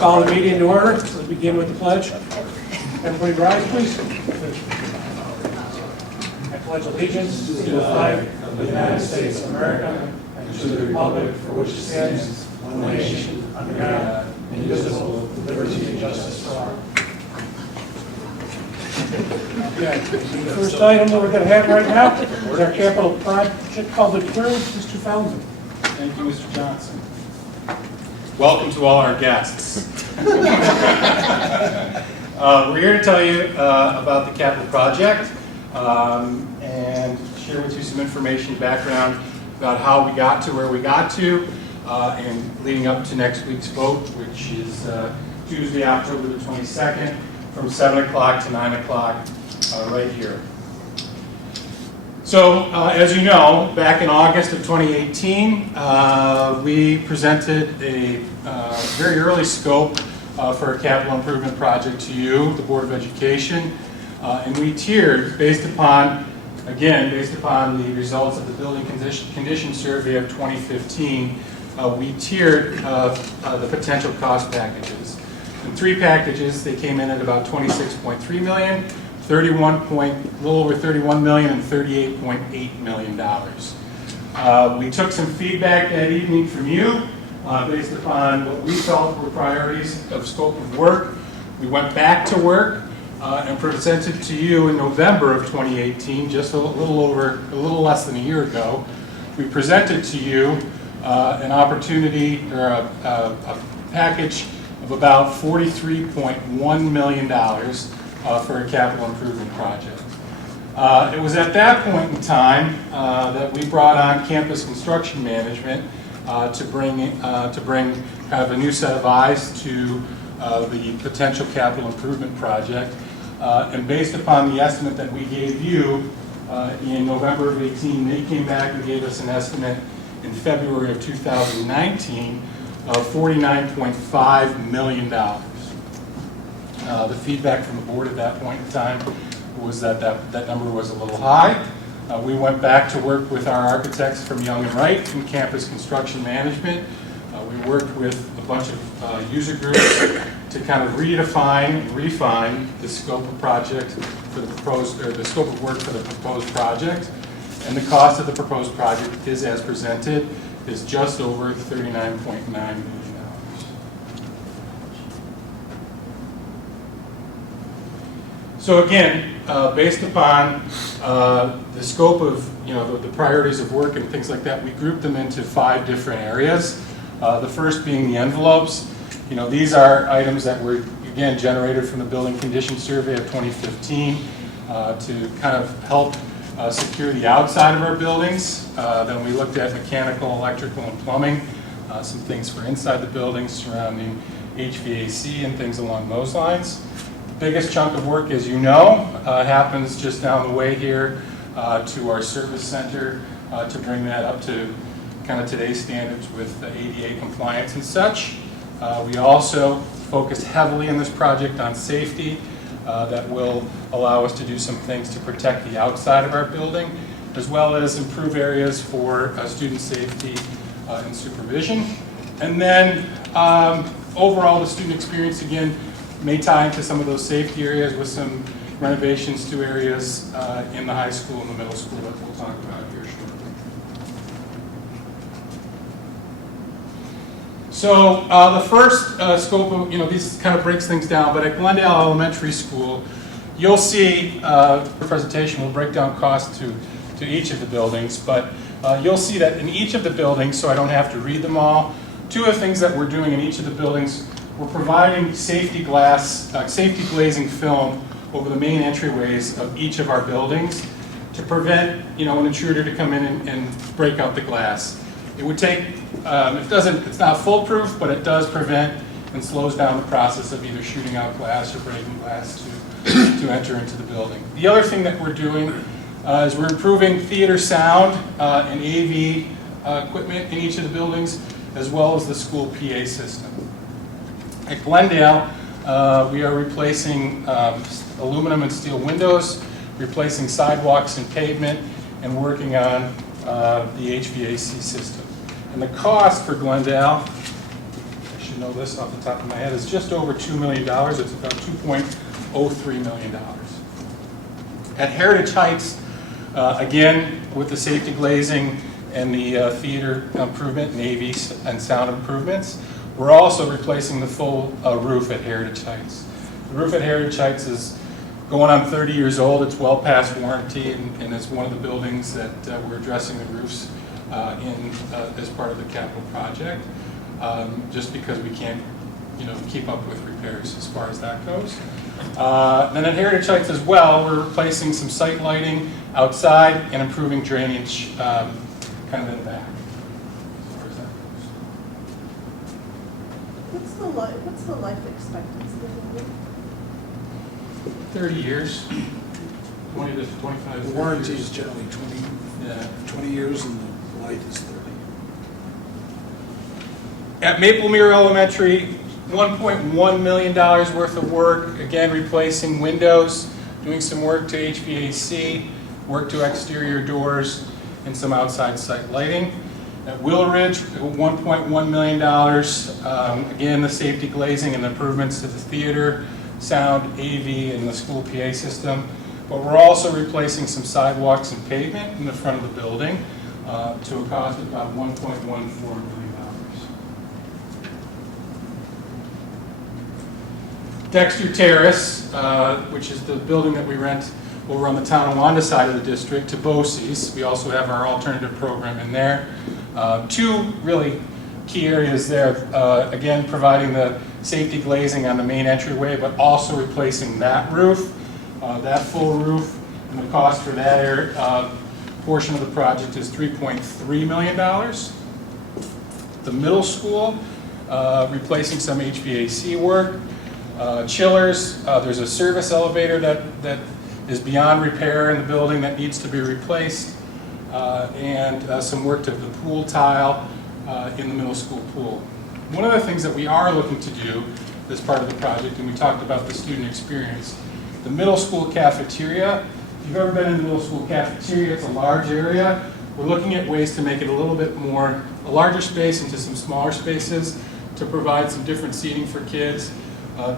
Call the meeting to order. Let's begin with the pledge. Everybody rise, please. I pledge allegiance to the flag of the United States of America and to the republic for which it stands, one nation, under God, indivisible, with liberty and justice for all. Okay. The first item that we're going to have right now is our capital project public hearing. Mr. Fountain. Thank you, Mr. Johnson. Welcome to all our guests. We're here to tell you about the capital project and share with you some information, background about how we got to where we got to, and leading up to next week's vote, which is Tuesday, October the 22nd, from 7 o'clock to 9 o'clock right here. So, as you know, back in August of 2018, we presented a very early scope for a capital improvement project to you, the Board of Education, and we tiered based upon the results of the building condition survey of 2015. We tiered the potential cost packages. In three packages, they came in at about $26.3 million. A little over $31 million and $38.8 million. We took some feedback that evening from you based upon what we felt were priorities of scope of work. We went back to work and presented to you in November of 2018, just a little less than a year ago. We presented to you an opportunity or a package of about $43.1 million for a capital improvement project. It was at that point in time that we brought on campus construction management to bring kind of a new set of eyes to the potential capital improvement project. And based upon the estimate that we gave you in November of 18, they came back and gave us an estimate in February of 2019 of $49.5 million. The feedback from the board at that point in time was that number was a little high. We went back to work with our architects from Young & Wright and Campus Construction Management. We worked with a bunch of user groups to kind of redefine and refine the scope of project for the proposed, or the scope of work for the proposed project. And the cost of the proposed project is, as presented, is just over $39.9 million. So again, based upon the scope of the priorities of work and things like that, we grouped them into 5 different areas. The first being the envelopes. These are items that were again generated from the building condition survey of 2015 to kind of help secure the outside of our buildings. Then we looked at mechanical, electrical, and plumbing, some things for inside the buildings surrounding HVAC and things along those lines. Biggest chunk of work, as you know, happens just down the way here to our service center to bring that up to kind of today's standards with the ADA compliance and such. We also focused heavily in this project on safety that will allow us to do some things to protect the outside of our building, as well as improve areas for student safety and supervision. And then overall, the student experience, again, may tie into some of those safety areas with some renovations to areas in the high school and the middle school that we'll talk about here shortly. So the first scope of, this kind of breaks things down, but at Glendale Elementary School, you'll see the presentation will break down costs to each of the buildings, but you'll see that in each of the buildings, so I don't have to read them all, 2 of the things that we're doing in each of the buildings, we're providing safety glazing film over the main entryways of each of our buildings to prevent, an intruder to come in and break out the glass. It would take, it's not foolproof, but it does prevent and slows down the process of either shooting out glass or breaking glass to enter into the building. The other thing that we're doing is we're improving theater sound and AV equipment in each of the buildings, as well as the school PA system. At Glendale, we are replacing aluminum and steel windows, replacing sidewalks and pavement, and working on the HVAC system. And the cost for Glendale, I should know this off the top of my head, is just over $2 million. It's about $2.03 million. At Heritage Heights, again, with the safety glazing and the theater improvement, Navy and sound improvements, we're also replacing the full roof at Heritage Heights. The roof at Heritage Heights is going on 30 years old. It's well past warranty, and it's one of the buildings that we're addressing the roofs as part of the capital project, just because we can't, keep up with repairs as far as that goes. Then at Heritage Heights as well, we're replacing some site lighting outside and improving drainage kind of in the back. As far as that goes. What's the life expectancy of the roof? 30 years, 20 to 25. The warranty is generally 20 years, and the life is 30. At Maple Mere Elementary, $1.1 million worth of work, again replacing windows, doing some work to HVAC, work to exterior doors, and some outside site lighting. At Willow Ridge, $1.1 million, again the safety glazing and improvements to the theater, sound, AV, and the school PA system. But we're also replacing some sidewalks and pavement in the front of the building to a cost of about $1.14 million. Dexter Terrace, which is the building that we rent over on the Tonawanda side of the district, to BOEOct. We also have our alternative program in there. Two really key areas there, again providing the safety glazing on the main entryway, but also replacing that roof, that full roof, and the cost for that portion of the project is $3.3 million. The middle school, replacing some HVAC work, chillers, there's a service elevator that is beyond repair in the building that needs to be replaced, and some work to the pool tile in the middle school pool. One of the things that we are looking to do as part of the project, and we talked about the student experience, the middle school cafeteria. If you've ever been in the middle school cafeteria, it's a large area. We're looking at ways to make it a little bit more, a larger space into some smaller spaces, to provide some different seating for kids,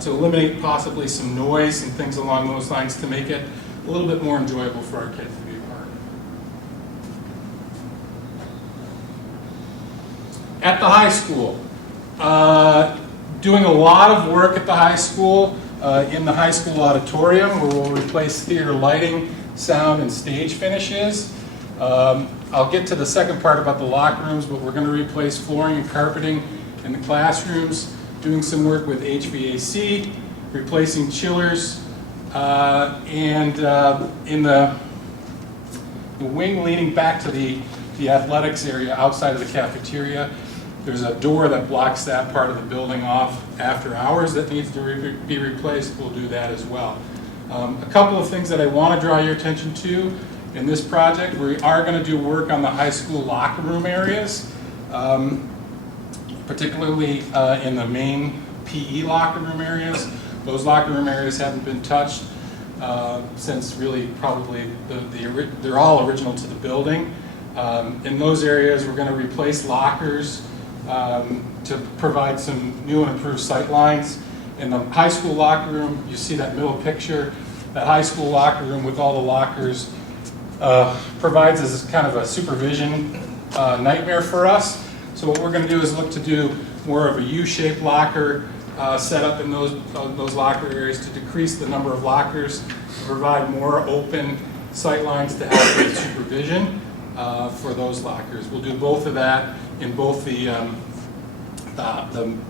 to eliminate possibly some noise and things along those lines, to make it a little bit more enjoyable for our kids to be a part of. At the high school, doing a lot of work at the high school, in the high school auditorium, where we'll replace theater lighting, sound, and stage finishes. I'll get to the second part about the locker rooms, but we're going to replace flooring and carpeting in the classrooms, doing some work with HVAC, replacing chillers, and in the wing leading back to the athletics area outside of the cafeteria, there's a door that blocks that part of the building off after hours that needs to be replaced. We'll do that as well. A couple of things that I want to draw your attention to in this project: we are going to do work on the high school locker room areas, particularly in the main PE locker room areas. Those locker room areas haven't been touched since really probably they're all original to the building. In those areas, we're going to replace lockers to provide some new and improved sight lines. In the high school locker room, you see that middle picture. That high school locker room with all the lockers provides as kind of a supervision nightmare for us. So what we're going to do is look to do more of a U-shaped locker set up in those locker areas to decrease the number of lockers, to provide more open sight lines to help with supervision for those lockers. We'll do both of that in both the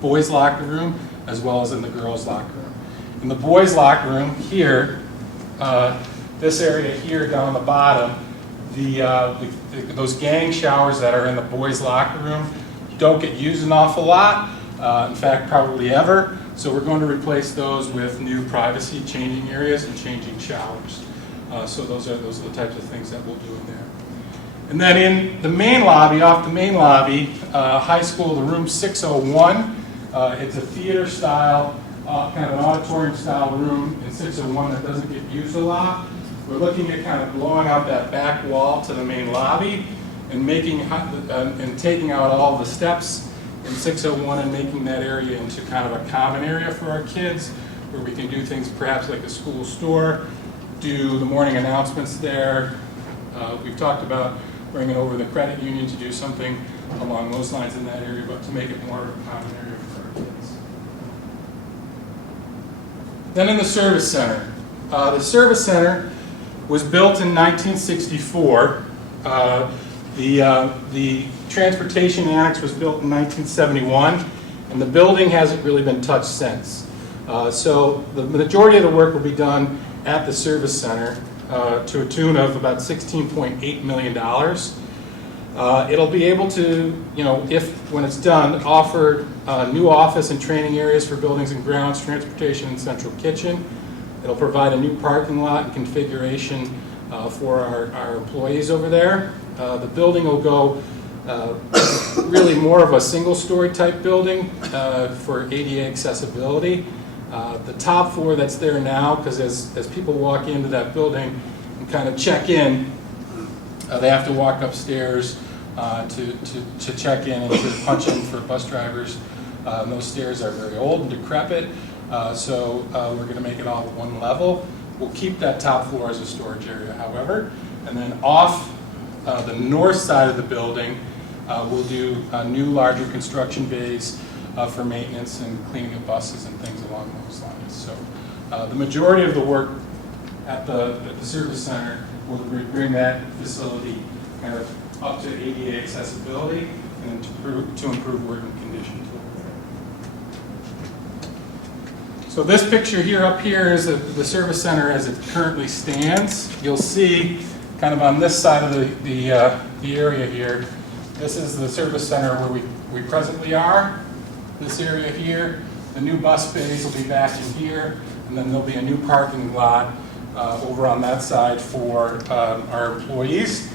boys' locker room as well as in the girls' locker room. In the boys' locker room here, this area here down the bottom, those gang showers that are in the boys' locker room don't get used an awful lot, in fact probably ever, so we're going to replace those with new privacy changing areas and changing showers. So those are the types of things that we'll do in there. And then in the main lobby, off the main lobby, high school, the room 601, it's a theater style, kind of an auditorium style room in 601 that doesn't get used a lot. We're looking at kind of blowing out that back wall to the main lobby and taking out all the steps in 601 and making that area into kind of a common area for our kids, where we can do things perhaps like a school store, do the morning announcements there. We've talked about bringing over the credit union to do something along those lines in that area, but to make it more of a common area for our kids. Then in the service center. The service center was built in 1964. The transportation annex was built in 1971, and the building hasn't really been touched since. So the majority of the work will be done at the service center to a tune of about $16.8 million. It'll be able to, when it's done, offer new office and training areas for buildings and grounds, transportation, and central kitchen. It'll provide a new parking lot and configuration for our employees over there. The building will go really more of a single-story type building for ADA accessibility. The top floor that's there now, because as people walk into that building and kind of check in, they have to walk upstairs to check in and to punch in for bus drivers. Those stairs are very old and decrepit, so we're going to make it all one level. We'll keep that top floor as a storage area, however, and then off the north side of the building, we'll do new, larger construction bays for maintenance and cleaning of buses and things along those lines. So the majority of the work at the service center will bring that facility kind of up to ADA accessibility and to improve working conditions over there. So this picture here up here is the service center as it currently stands. You'll see kind of on this side of the area here, this is the service center where we presently are. This area here, the new bus bays will be back in here, and then there'll be a new parking lot over on that side for our employees.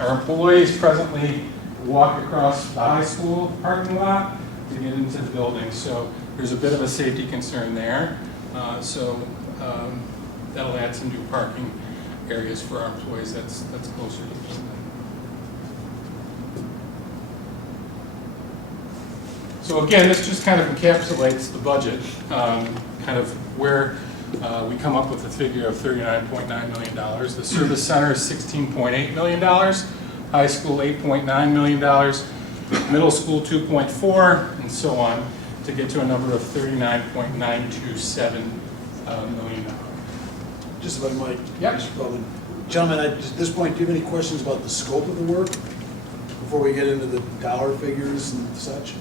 Our employees presently walk across the high school parking lot to get into the building, so there's a bit of a safety concern there. That'll add some new parking areas for our employees that's closer to the building. So again, this just kind of encapsulates the budget, kind of where we come up with a figure of $39.9 million. The service center is $16.8 million, high school $8.9 million, middle school $2.4, and so on, to get to a number of $39.927 million. Just about Mike. Yep. Mr. Bowman. Gentlemen, at this point, do you have any questions about the scope of the work before we get into the dollar figures and such?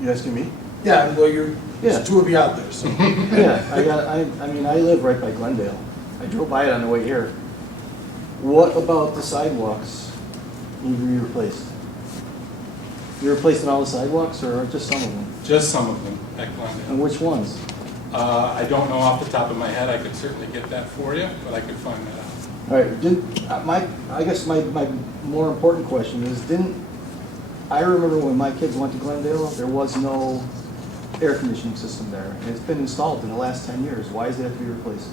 You asking me? Yeah, well, there's Yeah. two of you out there, so. Yeah, I mean, I live right by Glendale. I drove by it on the way here. What about the sidewalks need to be replaced? You're replacing all the sidewalks or just some of them? Just some of them at Glendale. And which ones? I don't know off the top of my head. I could certainly get that for you, but I could find that out. All right, I guess my more important question is, I remember when my kids went to Glendale, there was no air conditioning system there. And it's been installed in the last 10 years. Why does it have to be replaced?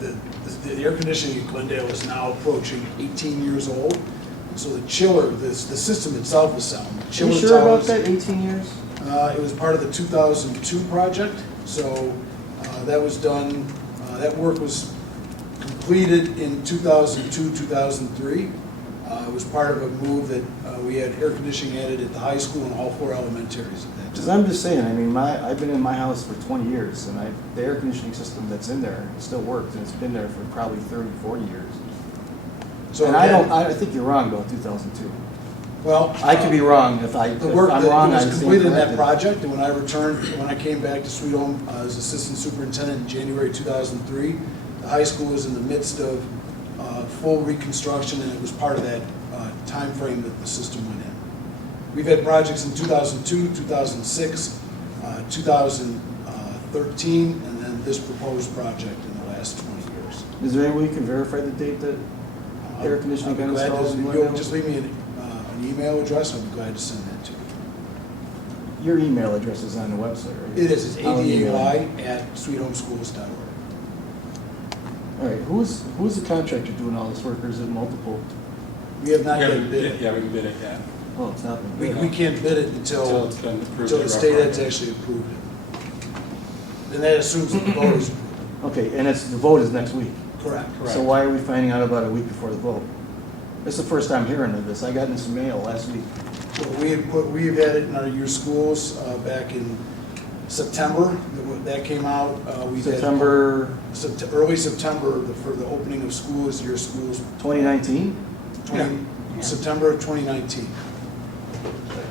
The air conditioning in Glendale is now approaching 18 years old. So the chiller, the system itself is sound. Are you sure about that, 18 years? It was part of the 2002 project. So that was done, that work was completed in 2002, 2003. It was part of a move that we had air conditioning added at the high school and all 4 elementaries at that Because time. I'm just saying, I mean, I've been in my house for 20 years, and the air conditioning system that's in there still works, and it's been there for probably 30, 40 years. So And again, I think you're wrong about 2002. well, I could be wrong if I'm the work that wrong. was I stand completed in that corrected. project, and when I came back to Sweet Home as assistant superintendent in January 2003, the high school was in the midst of full reconstruction, and it was part of that time frame that the system went in. We've had projects in 2002, 2006, 2013, and then this proposed project in the last 20 years. Is there any way you can verify the date that air conditioning got I'll be glad installed in to, you'll Glendale? just leave me an email address, I'll be glad to send that to you. Your email address is on the website, right? It is, it's I'll email you. aday@sweethomeschools.org. All right, who's the contractor doing all this work, or is it multiple? We have not We yet haven't bid it. Yeah, we can bid it yet. Oh, it's not We, been we good. can't bid it Until until, it's been approved. until the through our state has program. actually approved it. And that assumes that the vote is approved. Okay, and the vote is next week. Correct. Correct. So why are we finding out about a week before the vote? This is the first time hearing of this. I got in some mail last week. Well, we've had it in our year schools back in September, that came out. We had September early September, for the opening of schools, year schools, 2019? September of 2019.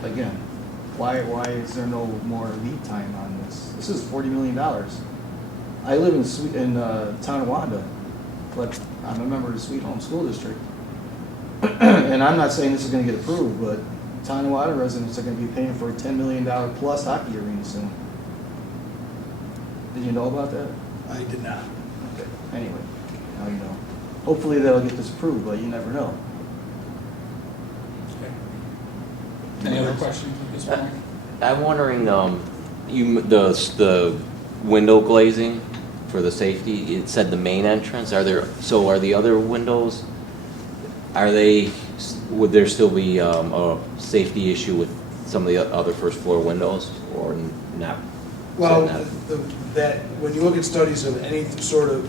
Again, why is there no more lead time on this? This is $40 million. I live in Tonawanda, but I'm a member of the Sweet Home School District. And I'm not saying this is gonna get approved, but Tonawanda residents are gonna be paying for a $10 million plus hockey arena soon. Did you know about that? I did not. Okay. Anyway, now you know. Hopefully they'll get this approved, but you never know. Okay. Any other questions at this point? I'm wondering, the window glazing for the safety, it said the main entrance, are the other windows, would there still be a safety issue with some of the other first floor windows, or not? Well, Is that that, when you look at studies of any sort of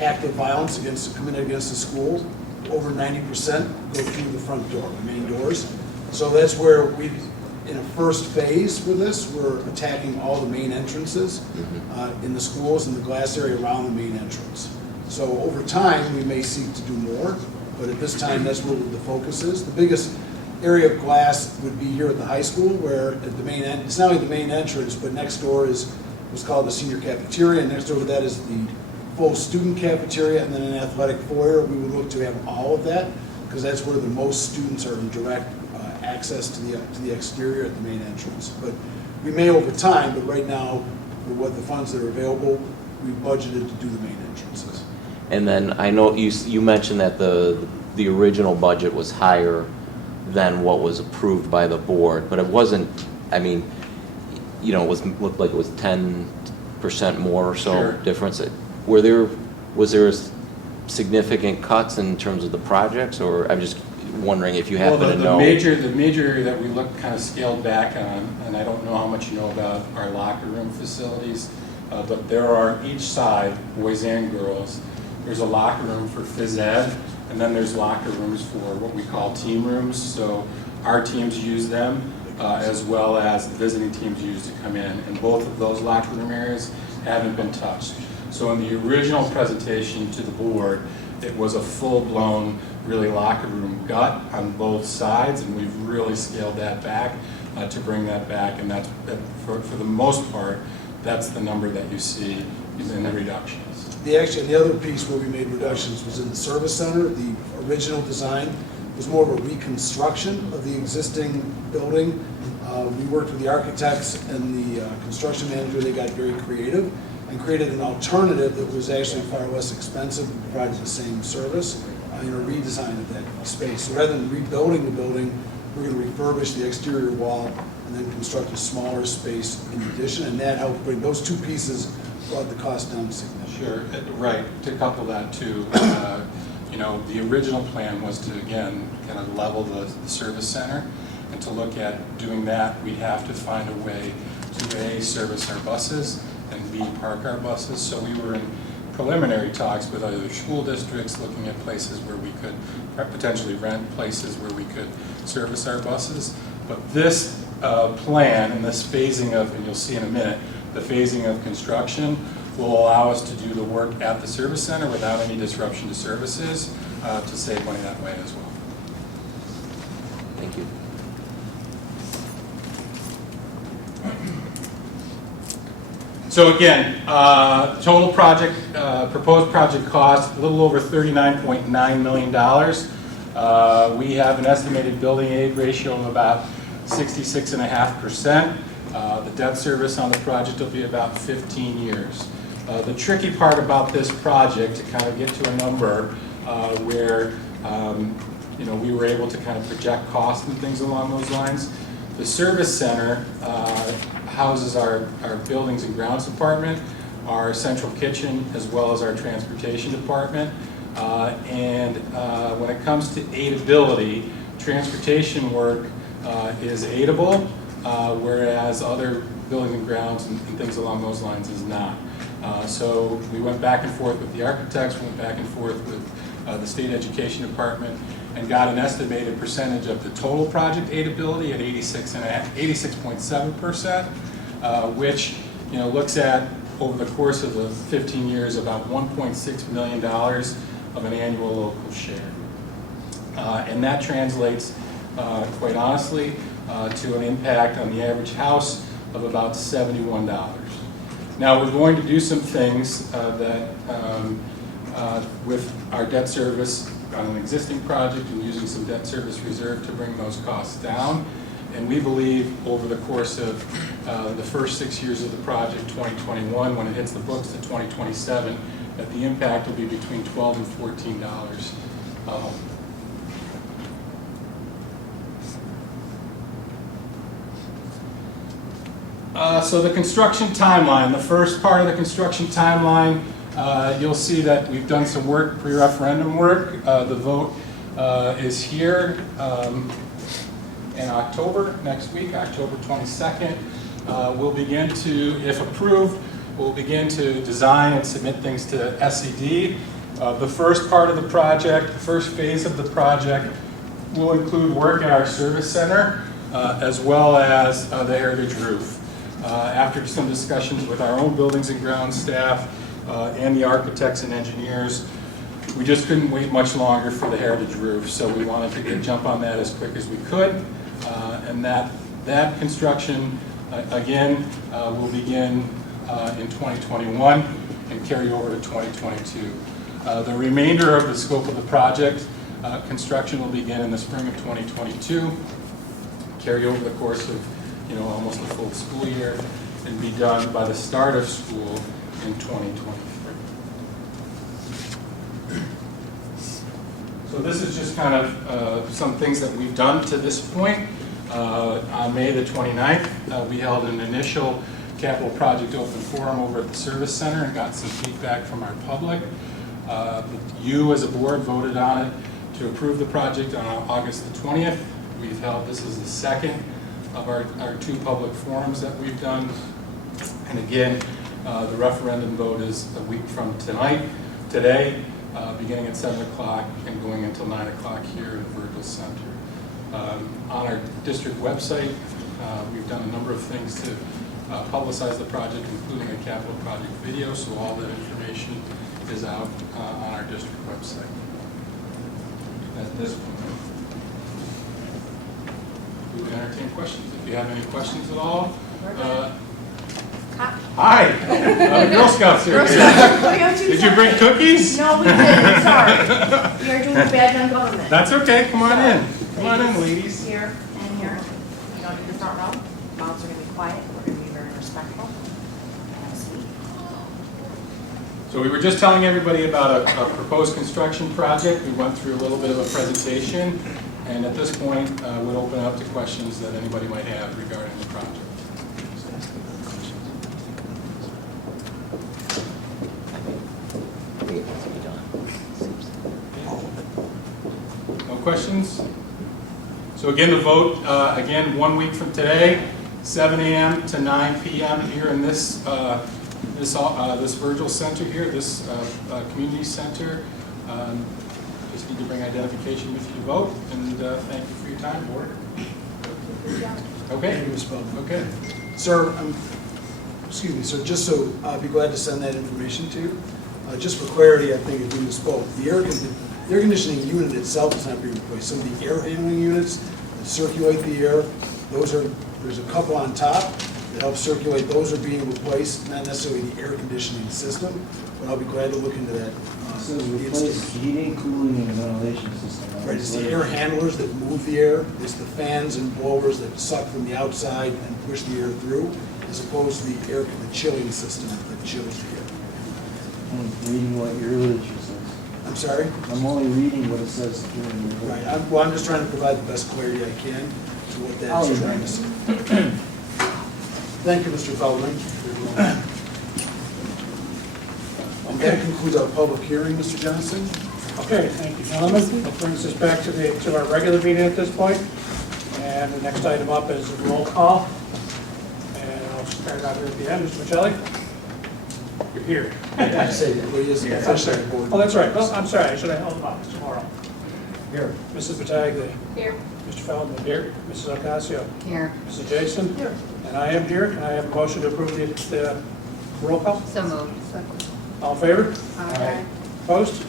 act of violence committed against the school, over 90% go through the front door, the main doors. So that's where in a first phase with this, we're attacking all the main entrances in the schools and the glass area around the main entrance. So over time, we may seek to do more, but at this time, that's where the focus is. The biggest area of glass would be here at the high school, where at the main end, it's not only the main entrance, but next door is what's called the senior cafeteria, and next door to that is the full student cafeteria, and then an athletic foyer. We would look to have all of that, because that's where the most students are in direct access to the exterior at the main entrance. But we may over time, but right now, with what the funds that are available, we budgeted to do the main entrances. And then I know you mentioned that the original budget was higher than what was approved by the board, but it wasn't, I mean, looked like it was 10% more or so Sure. difference. Was there significant cuts in terms of the projects, or I'm just wondering if you happen to know? The major that we looked kind of scaled back on, and I don't know how much you know about our locker room facilities, but there are each side, boys and girls, there's a locker room for phys ed, and then there's locker rooms for what we call team rooms. So our teams use them, as well as the visiting teams use to come in. And both of those locker room areas haven't been touched. So in the original presentation to the board, it was a full-blown, really locker room gut on both sides, and we've really scaled that back to bring that back. And that's, for the most part, that's the number that you see in the reductions. The other piece where we made reductions was in the service center. The original design was more of a reconstruction of the existing building. We worked with the architects and the construction manager. They got very creative and created an alternative that was actually far less expensive and provided the same service in a redesign of that space. So rather than rebuilding the building, we're going to refurbish the exterior wall and then construct a smaller space in addition, and that helped bring those two pieces, brought the cost down significantly. Sure, right. To couple that too, the original plan was to, again, kind of level the service center, and to look at doing that, we'd have to find a way to A, service our buses, and B, park our buses. So we were in preliminary talks with other school districts, looking at places where we could potentially rent places where we could service our buses. But this plan and this phasing of, and you'll see in a minute, the phasing of construction will allow us to do the work at the service center without any disruption to services, to save money that way as well. Thank you. So again, total project, proposed project cost, a little over $39.9 million. We have an estimated building aid ratio of about 66.5%. The debt service on the project will be about 15 years. The tricky part about this project, to kind of get to a number where we were able to kind of project costs and things along those lines. The service center houses our buildings and grounds department, our central kitchen, as well as our transportation department. And when it comes to aidability, transportation work is aidable, whereas other buildings and grounds and things along those lines is not. So we went back and forth with the architects, we went back and forth with the state education department, and got an estimated percentage of the total project aidability at 86.7%, which looks at over the course of the 15 years about $1.6 million of an annual local share. And that translates, quite honestly, to an impact on the average house of about $71. Now we're going to do some things with our debt service on an existing project and using some debt service reserve to bring those costs down. And we believe over the course of the first 6 years of the project, 2021, when it hits the books to 2027, that the impact will be between $12 and $14. So the construction timeline, the first part of the construction timeline, you'll see that we've done some work, pre-referendum work. The vote is here in October, next week, October 22nd. We'll begin to, if approved, we'll begin to design and submit things to SED. The first part of the project, the first phase of the project, will include work at our service center, as well as the heritage roof. After some discussions with our own buildings and grounds staff and the architects and engineers, we just couldn't wait much longer for the heritage roof, so we wanted to jump on that as quick as we could. And that construction, again, will begin in 2021 and carry over to 2022. The remainder of the scope of the project, construction will begin in the spring of 2022, carry over the course of almost a full school year, and be done by the start of school in 2023. So this is just kind of some things that we've done to this point. On May the 29th, we held an initial capital project open forum over at the service center and got some feedback from our public. You as a board voted on it to approve the project on August the 20th. We've held, this is the second of our two public forums that we've done. And again, the referendum vote is a week from today, beginning at 7 o'clock and going until 9 o'clock here in the Virgil Center. On our district website, we've done a number of things to publicize the project, including a capital project video, so all that information is out on our district website. At this point, we would entertain questions. If you have any questions at all. Hi, the Girl Scouts here. Did you bring cookies? No, we didn't, sorry. We are doing a badge on government. That's okay, come on in. Come on in, ladies. Here and here. You don't do the front row. Moms are going to be quiet. We're going to be very respectful. Have a seat. So we were just telling everybody about a proposed construction project. We went through a little bit of a presentation, and at this point, we'll open up to questions that anybody might have regarding the project. No questions? So again, the vote, again, 1 week from today, 7 a.m. to 9 p.m. here in this Virgil Center here, this community center. Just need to bring identification with you to vote, and thank you for your time, board. Okay. Thank you, Ms. Feldman. Okay. Sir, excuse me, sir, just so I'd be glad to send that information to you. Just for clarity, I think if we misspoke, the air conditioning unit itself is not being replaced. Some of the air handling units that circulate the air, there's a couple on top that help circulate. Those are being replaced, not necessarily the air conditioning system, but I'll be glad to look into that. So replace heating, cooling, and ventilation system. Right, it's the air handlers that move the air. It's the fans and blowers that suck from the outside and push the air through, as opposed to the chilling system that chills the air. I'm reading what your literature says. I'm sorry? I'm only reading what it says during your Right, literature. I'm just trying to provide the best clarity I can to what I'll that's read trying to it. say. Thank you, Mr. Feldman. And that concludes our public hearing, Mr. Johnson. Okay, thank you, gentlemen. That brings us back to our regular meeting at this point. And And the next item up is a roll call. And I'll start out here at the end. Mr. Michelli? You're here. I say that, well, he is officially board. Oh, that's right. Oh, I'm sorry. I should have held him up tomorrow. Here. Mrs. Battaglia. Here. Mr. Feldman. Here. Mrs. Ocasio. Here. Mrs. Jason. Here. And I am here. Can I have a motion to approve the roll call? So moved. All in favor? Aye. Opposed?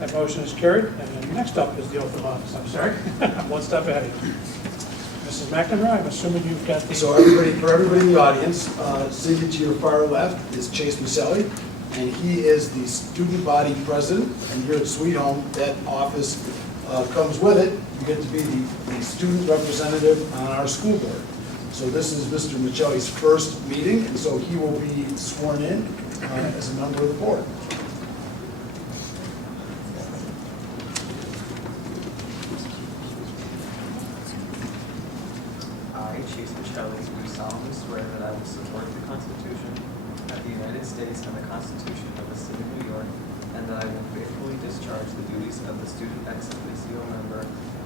That motion is carried. And next up is the oath of office. I'm sorry. I'm one step ahead of you. Mrs. McNamara, I'm assuming you've got the... So for everybody in the audience, seated to your far left is Chase Maselli, and he is the student body president. And here at Sweet Home, that office comes with it. You get to be the student representative on our school board. So this is Mr. Michelli's first meeting, and so he will be sworn in as a member of the board. I, Chase Michelli, do solemnly swear that I will support the Constitution of the United States and the Constitution of the State of New York, and that I will faithfully discharge the duties of the student ex officio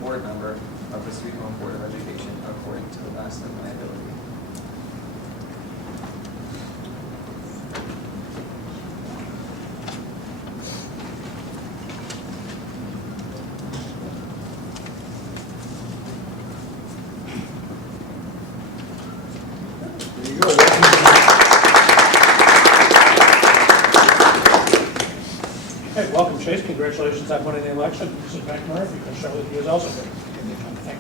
board member of the Sweet Home Board of Education according to the best of my ability. There you go. Okay, welcome, Chase. Congratulations on winning the election. Mrs. McNamara, if you can show that he is also here. Thank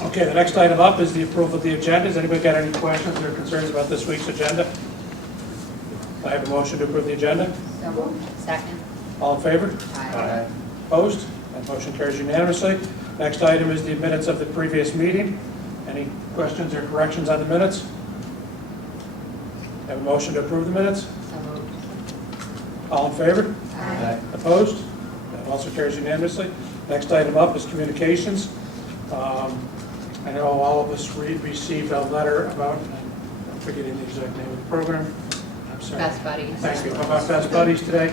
you. Okay, the next item up is the approval of the agenda. Has anybody got any questions or concerns about this week's agenda? Do I have a motion to approve the agenda? So moved. Second. All in favor? Aye. Opposed? That motion carries unanimously. Next item is the minutes of the previous meeting. Any questions or corrections on the minutes? Have a motion to approve the minutes? So moved. All in favor? Aye. Opposed? That also carries unanimously. Next item up is communications. I know all of us received a letter about, I'm forgetting the exact name of the program. I'm sorry. Best Buddies. Thank you, about Best Buddies today.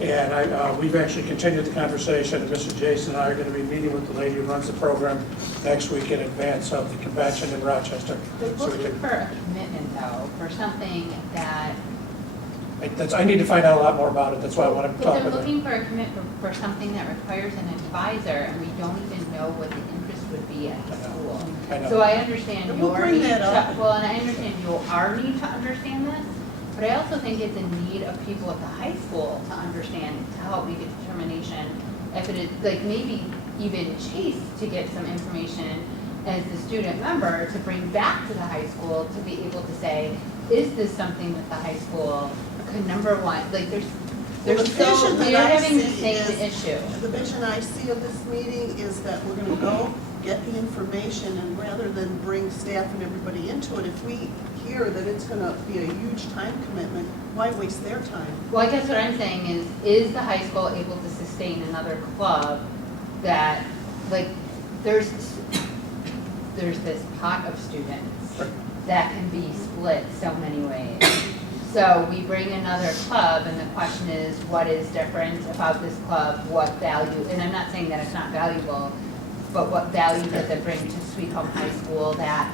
And we've actually continued the conversation. Mr. Jason and I are going to be meeting with the lady who runs the program next week in advance of the convention in Rochester. They're So we looking can- for a commitment, though, for something that, I need to find out a lot more about it. That's why I want to but talk they're about it. looking for a commitment for something that requires an advisor, and we don't even know what the interest would be at the I know. school. I know. So I understand And we'll your bring need that up. to, well, and I understand our need to understand this, but I also think it's a need of people at the high school to understand, to help make a determination. If it is, like, maybe even Chase to get some information as the student member to bring back to the high school to be able to say, is this something that the high school could, number one, like, Well, there's the so, vision that they're I having the see same is- issue. The vision I see of this meeting is that we're gonna go get the information, and rather than bring staff and everybody into it, if we hear that it's gonna be a huge time commitment, why waste their time? Well, I guess what I'm saying is the high school able to sustain another club that, like, there's this pot of students that can be split so many ways. So we bring another club, and the question is, what is different about this club? What value, and I'm not saying that it's not valuable, but what value does it bring to Sweet Home High School that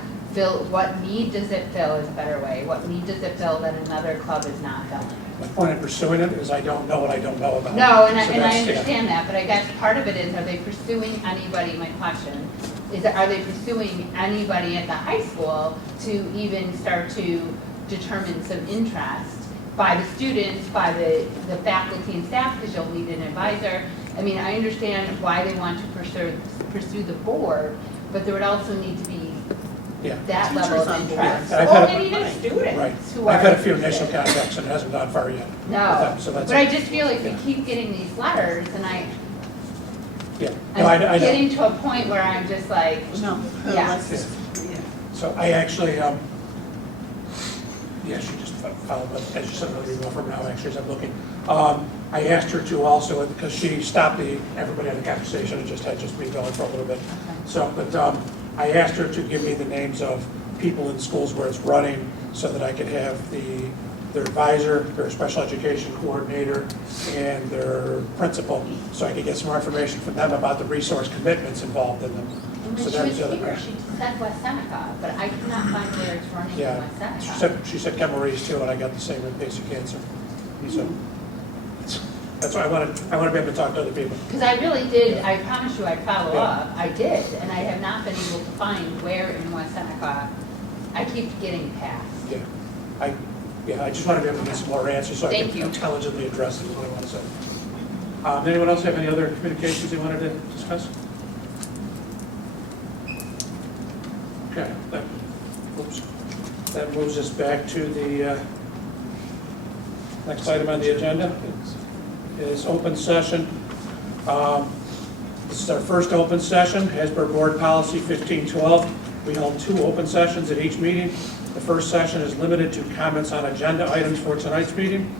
what need does it fill is a better way? What need does it fill that another club is not filling? My point in pursuing it is I don't know what I don't know about it. No, and So I that's- yeah. understand that, but I guess part of it is, are they pursuing anybody, my question, is that are they pursuing anybody at the high school to even start to determine some interest by the students, by the faculty and staff, because you'll need an advisor. I mean, I understand why they want to pursue the board, but there would also need to be Yeah. that level Teachers of on board. interest. Yeah, I've Well, had a- and even students Right. who are. I've had a few interested. initial contacts and it hasn't gone far yet. with No, them, so that's- but I just feel like we Yeah. keep getting these letters, and Yeah, no, I I'm know. getting to a point where I'm just like, No, Yeah. let's just, yeah. So I actually, yeah, she just followed, but as you said, another email from now, actually, as I'm looking. I asked her to also, because she stopped everybody on the conversation, it just had me going for a little bit. So, but I asked her to give me the names of people in schools where it's running, so that I could have the their advisor, their special education coordinator, and their principal, so I could get some more information from them about the resource commitments involved in them. And So when she that was the other here, question. she said West Seneca, but I could not find where it's running in Yeah, West Seneca. she said Camarines too, and I got the same with basic cancer. So that's why I want to be able to talk to other people. Because I really did, I promised you I'd follow Yeah. up, I did, and I have not been able to find where in West Seneca. I keep getting passed. Yeah, I just want to be able to get some more answers so I Thank can you. intelligently address it, is what I want to say. Anyone else have any other communications they wanted to discuss? Okay, that moves us back to the next item on the agenda. Is open session. This is our first open session, as per Board Policy 1512. We held 2 open sessions at each meeting. The first session is limited to comments on agenda items for tonight's meeting.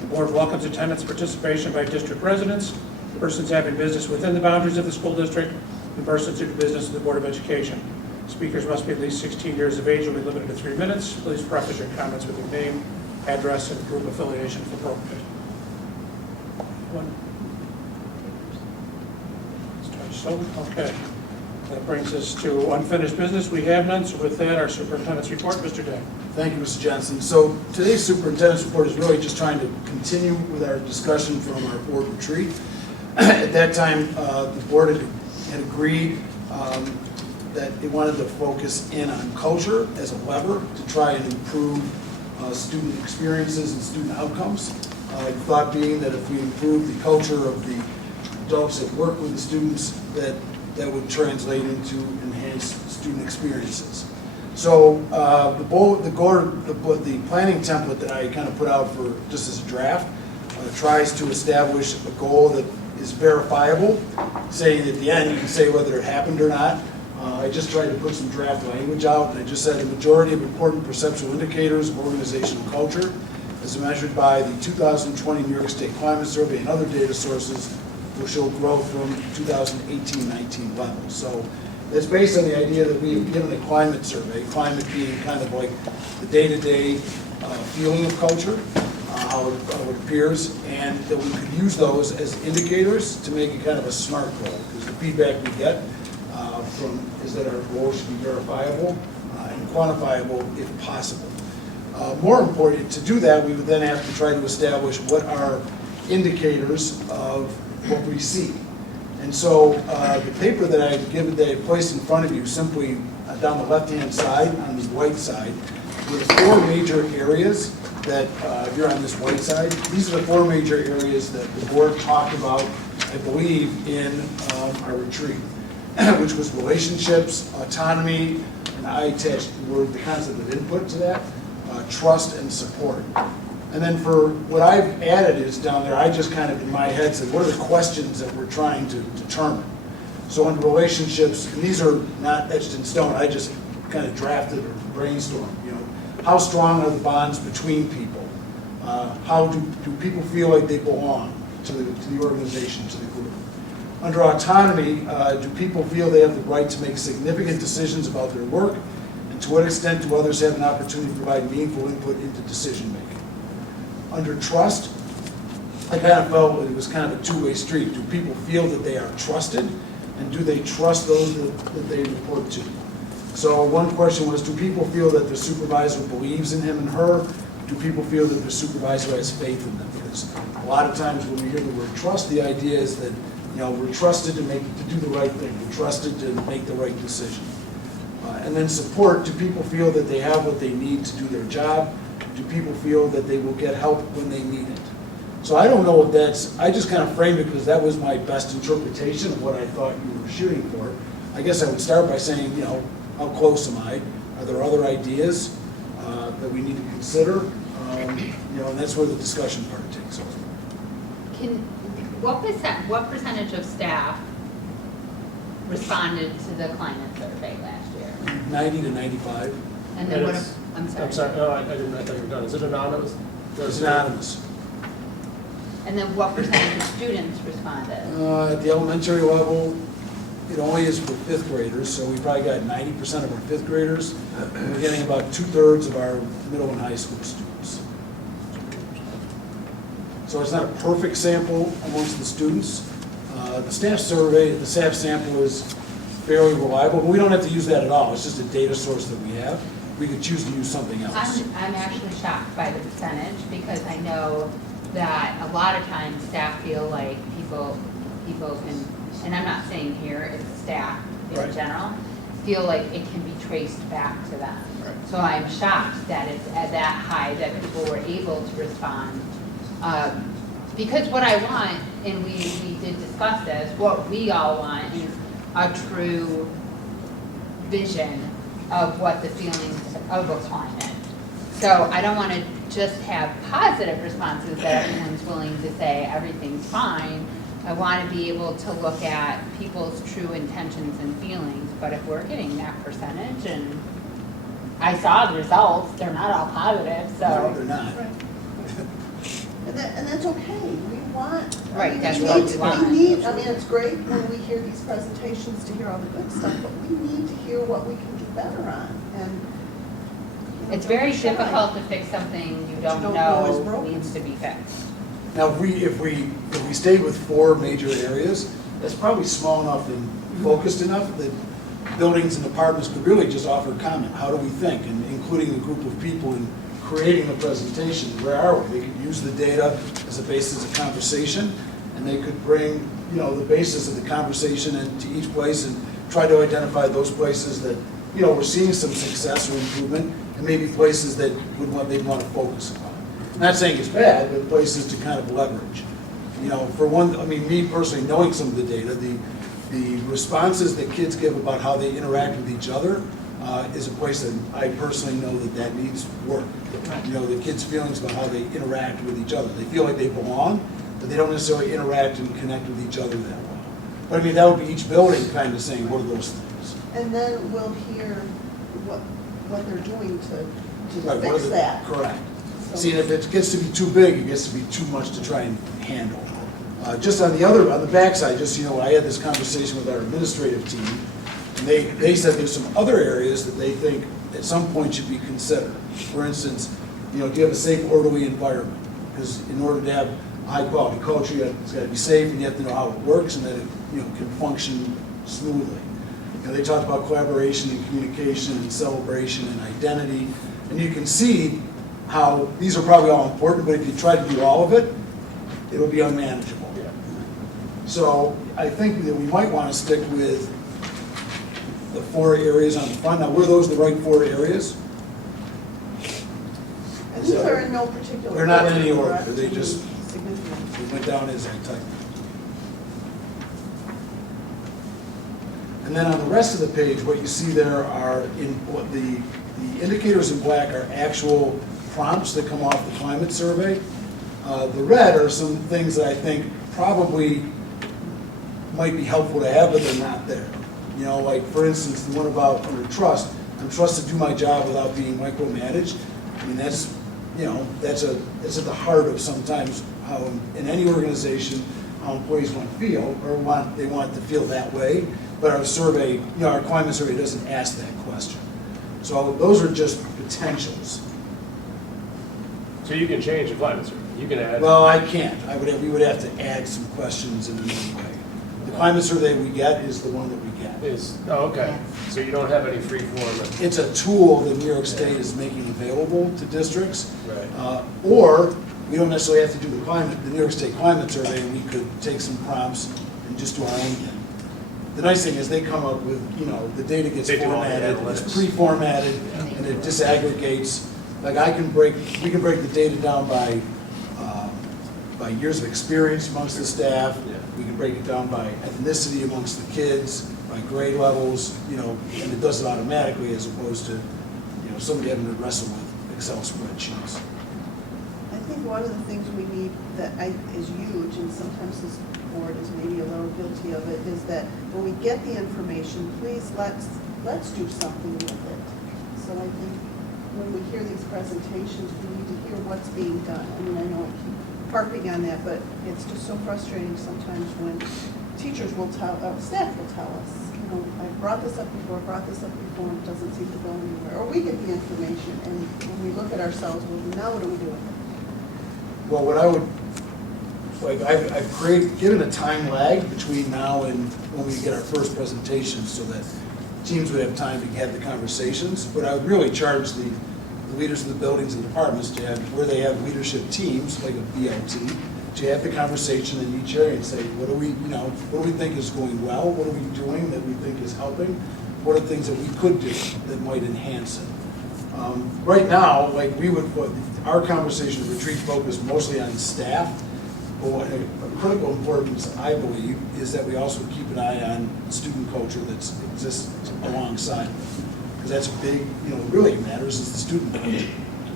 The board welcomes attendance and participation by district residents, persons having business within the boundaries of the school district, and persons who do business with the Board of Education. Speakers must be at least 16 years of age and will be limited to 3 minutes. Please preface your comments with your name, address, and group affiliation if appropriate. One. Okay. That brings us to unfinished business. We have none, so with that, our superintendent's report, Mr. Day. Thank you, Mr. Johnson. So today's superintendent's report is really just trying to continue with our discussion from our board retreat. At that time, the board had agreed that they wanted to focus in on culture as a lever to try and improve student experiences and student outcomes. The thought being that if we improve the culture of the adults that work with the students, that would translate into enhanced student experiences. So the planning template that I kind of put out for just as a draft tries to establish a goal that is verifiable, saying at the end you can say whether it happened or not. I just tried to put some draft language out, and I just said the majority of important perceptual indicators of organizational culture as measured by the 2020 New York State Climate Survey and other data sources will show growth from 2018-19 levels. So that's based on the idea that we've given a climate survey, climate being kind of like the day-to-day feeling of culture, how it appears, and that we could use those as indicators to make it kind of a SMART goal, because the feedback we get is that our goal should be verifiable and quantifiable if possible. More important, to do that, we would then have to try to establish what are indicators of what we see. And so the paper that I placed in front of you, simply down the left-hand side, on the white side, were the 4 major areas that, if you're on this white side, these are the 4 major areas that the board talked about, I believe, in our retreat, which was relationships, autonomy, and I attached the concept of input to that, trust and support. And then for what I've added is down there, I just kind of in my head said, what are the questions that we're trying to determine? So in relationships, and these are not etched in stone, I just kind of drafted or brainstormed, how strong are the bonds between people? How do people feel like they belong to the organization, to the group? Under autonomy, do people feel they have the right to make significant decisions about their work? And to what extent do others have an opportunity to provide meaningful input into decision making? Under trust, I kind of felt it was kind of a two-way street. Do people feel that they are trusted? And do they trust those that they report to? So one question was, do people feel that their supervisor believes in him and her? Do people feel that their supervisor has faith in them? Because a lot of times when we hear the word trust, the idea is that we're trusted to do the right thing. We're trusted to make the right decision. And then support, do people feel that they have what they need to do their job? Do people feel that they will get help when they need it? So I don't know what I just kind of framed it because that was my best interpretation of what I thought you were shooting for. I guess I would start by saying, how close am I? Are there other ideas that we need to consider? And that's where the discussion part takes over. What percentage of staff responded to the climate survey last year? 90 to 95. And then I'm sorry. No, I didn't, I thought you were done. Is it anonymous? It's anonymous. And then what percentage of students responded? At the elementary level, it only is for 5th graders, so we probably got 90% of our 5th graders. And we're getting about 2/3 of our middle and high school students. So it's not a perfect sample amongst the students. The staff survey, the staff sample is fairly reliable, but we don't have to use that at all. It's just a data source that we have. We could choose to use something else. I'm actually shocked by the percentage because I know that a lot of times staff feel like people can, and I'm not saying here, it's staff in Right. general, feel like it can be traced back to them. Right. So I'm shocked that it's at that high, that people were able to respond. Because what I want, and we did discuss this, what we all want is a true vision of what the feelings of a climate. So I don't want to just have positive responses that everyone's willing to say everything's fine. I want to be able to look at people's true intentions and feelings, but if we're getting that percentage, and I saw the results, they're not all positive, No, so. they're not. Right. And that's okay, we want. I Right, mean, that's we what need- we want. We need, I mean, it's great when we hear these presentations to hear all the good stuff, but we need to hear what we can do better on, and. you know, It's don't very be shy. difficult to fix something you don't don't know is know broken. needs to be fixed. Now, if we stayed with 4 major areas, that's probably small enough and focused enough that buildings and departments could really just offer comment. How do we think? And including a group of people in creating a presentation. Where are we? They could use the data as a basis of conversation, and they could bring, you know, the basis of the conversation into each place and try to identify those places that, you know, we're seeing some success or improvement, and maybe places that they'd want to focus upon. Not saying it's bad, but places to kind of leverage. You know, for one, I mean, me personally, knowing some of the data, the responses that kids give about how they interact with each other is a place that I personally know that needs work. You know, the kids' feelings about how they interact with each other. They feel like they belong, but they don't necessarily interact and connect with each other that well. But I mean, that would be each building kind of saying, what are those things? And then we'll hear what they're doing to Right, what are fix the- that. Correct. So- See, and if it gets to be too big, it gets to be too much to try and handle. Just on the backside, just, you know, I had this conversation with our administrative team, and they said there's some other areas that they think at some point should be considered. For instance, you know, do you have a safe, orderly environment? Because in order to have high-quality culture, it's got to be safe, and you have to know how it works, and that it, you know, can function smoothly. You know, they talked about collaboration and communication and celebration and identity, and you can see how these are probably all important, but if you try to do all of it, it'll be unmanageable. So I think that we might want to stick with the 4 areas on the front. Now, were those the right 4 areas? And these are in no particular order. They're not in any order, correct? they just- Significant. We went down as I typed. And then on the rest of the page, what you see there are what the indicators in black are actual prompts that come off the climate survey. The red are some things that I think probably might be helpful to have, but they're not there. You know, like, for instance, the one about under trust. I'm trusted to do my job without being micromanaged. I mean, that's, you know, that's at the heart of sometimes how in any organization, how employees want to feel, or they want to feel that way. But our survey, you know, our climate survey doesn't ask that question. So those are just potentials. So you can change the climate survey, you can add. Well, I can't. We would have to add some questions in another way. The climate survey we get is the one that we get. Okay, so you don't have any free form. It's a tool that New York State is making available to districts. Right. Or we don't necessarily have to do the New York State climate survey, and we could take some prompts and just do our own thing. The nice thing is they come up with, you know, the data gets They do all the formatted, it's analytics. pre-formatted, and it disaggregates. Like we can break the data down by years of experience amongst the staff. Yeah. We can break it down by ethnicity amongst the kids, by grade levels, you know, and it does it automatically as opposed to, you know, somebody having to wrestle with Excel spreadsheets. I think one of the things we need that is huge, and sometimes this board is maybe a little guilty of it, is that when we get the information, please let's do something with it. So I think when we hear these presentations, we need to hear what's being done. I mean, I know I keep harping on that, but it's just so frustrating sometimes when teachers will staff will tell us, you know, I brought this up before, and it doesn't seem to go anywhere. Or we get the information, and when we look at ourselves, well, now what do we do with it? Well, what I would like, I've given a time lag between now and when we get our first presentation so that teams would have time to have the conversations, but I would really charge the leaders of the buildings and departments to have, where they have leadership teams, like a BLT, to have the conversation in each area and say, what do we think is going well? What are we doing that we think is helping? What are things that we could do that might enhance it? Right now, like our conversation retreat focused mostly on staff, but what of critical importance, I believe, is that we also keep an eye on student culture that exists alongside, because that's big, really matters is the student culture.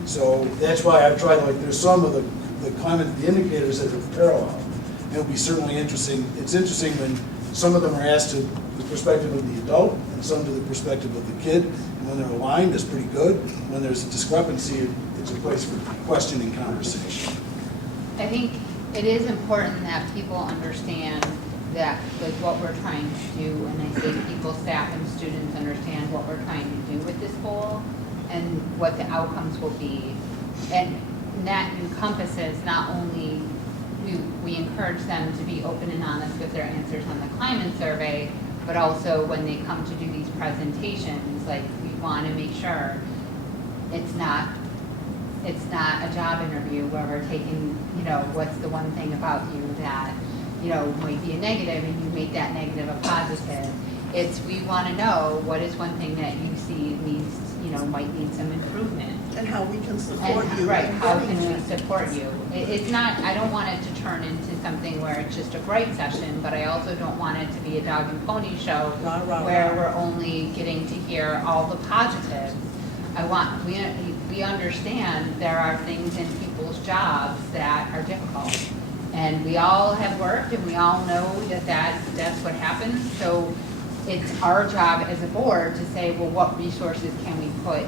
So that's why I've tried, there's some of the climate, the indicators that are parallel. And it'll be certainly interesting. It's interesting when some of them are asked to the perspective of the adult and some to the perspective of the kid. And when they're aligned, that's pretty good. When there's a discrepancy, it's a place for question and conversation. I think it is important that people understand that, like, what we're trying to do, and I say people, staff, and students understand what we're trying to do with this goal and what the outcomes will be. And that encompasses not only, we encourage them to be open and honest with their answers on the climate survey, but also when they come to do these presentations, like, we want to make sure it's not a job interview where we're taking, what's the one thing about you that, might be a negative, and you make that negative a positive. It's, we want to know what is one thing that you see needs, might need some improvement. And how we can support you. Right, how in can getting we that. support you? It's not, I don't want it to turn into something where it's just a bright session, but I also don't want it to be a dog and pony show Rah, rah, where rah. we're only getting to hear all the positives. We understand there are things in people's jobs that are difficult. And we all have worked, and we all know that's what happens. So it's our job as a board to say, well, what resources can we put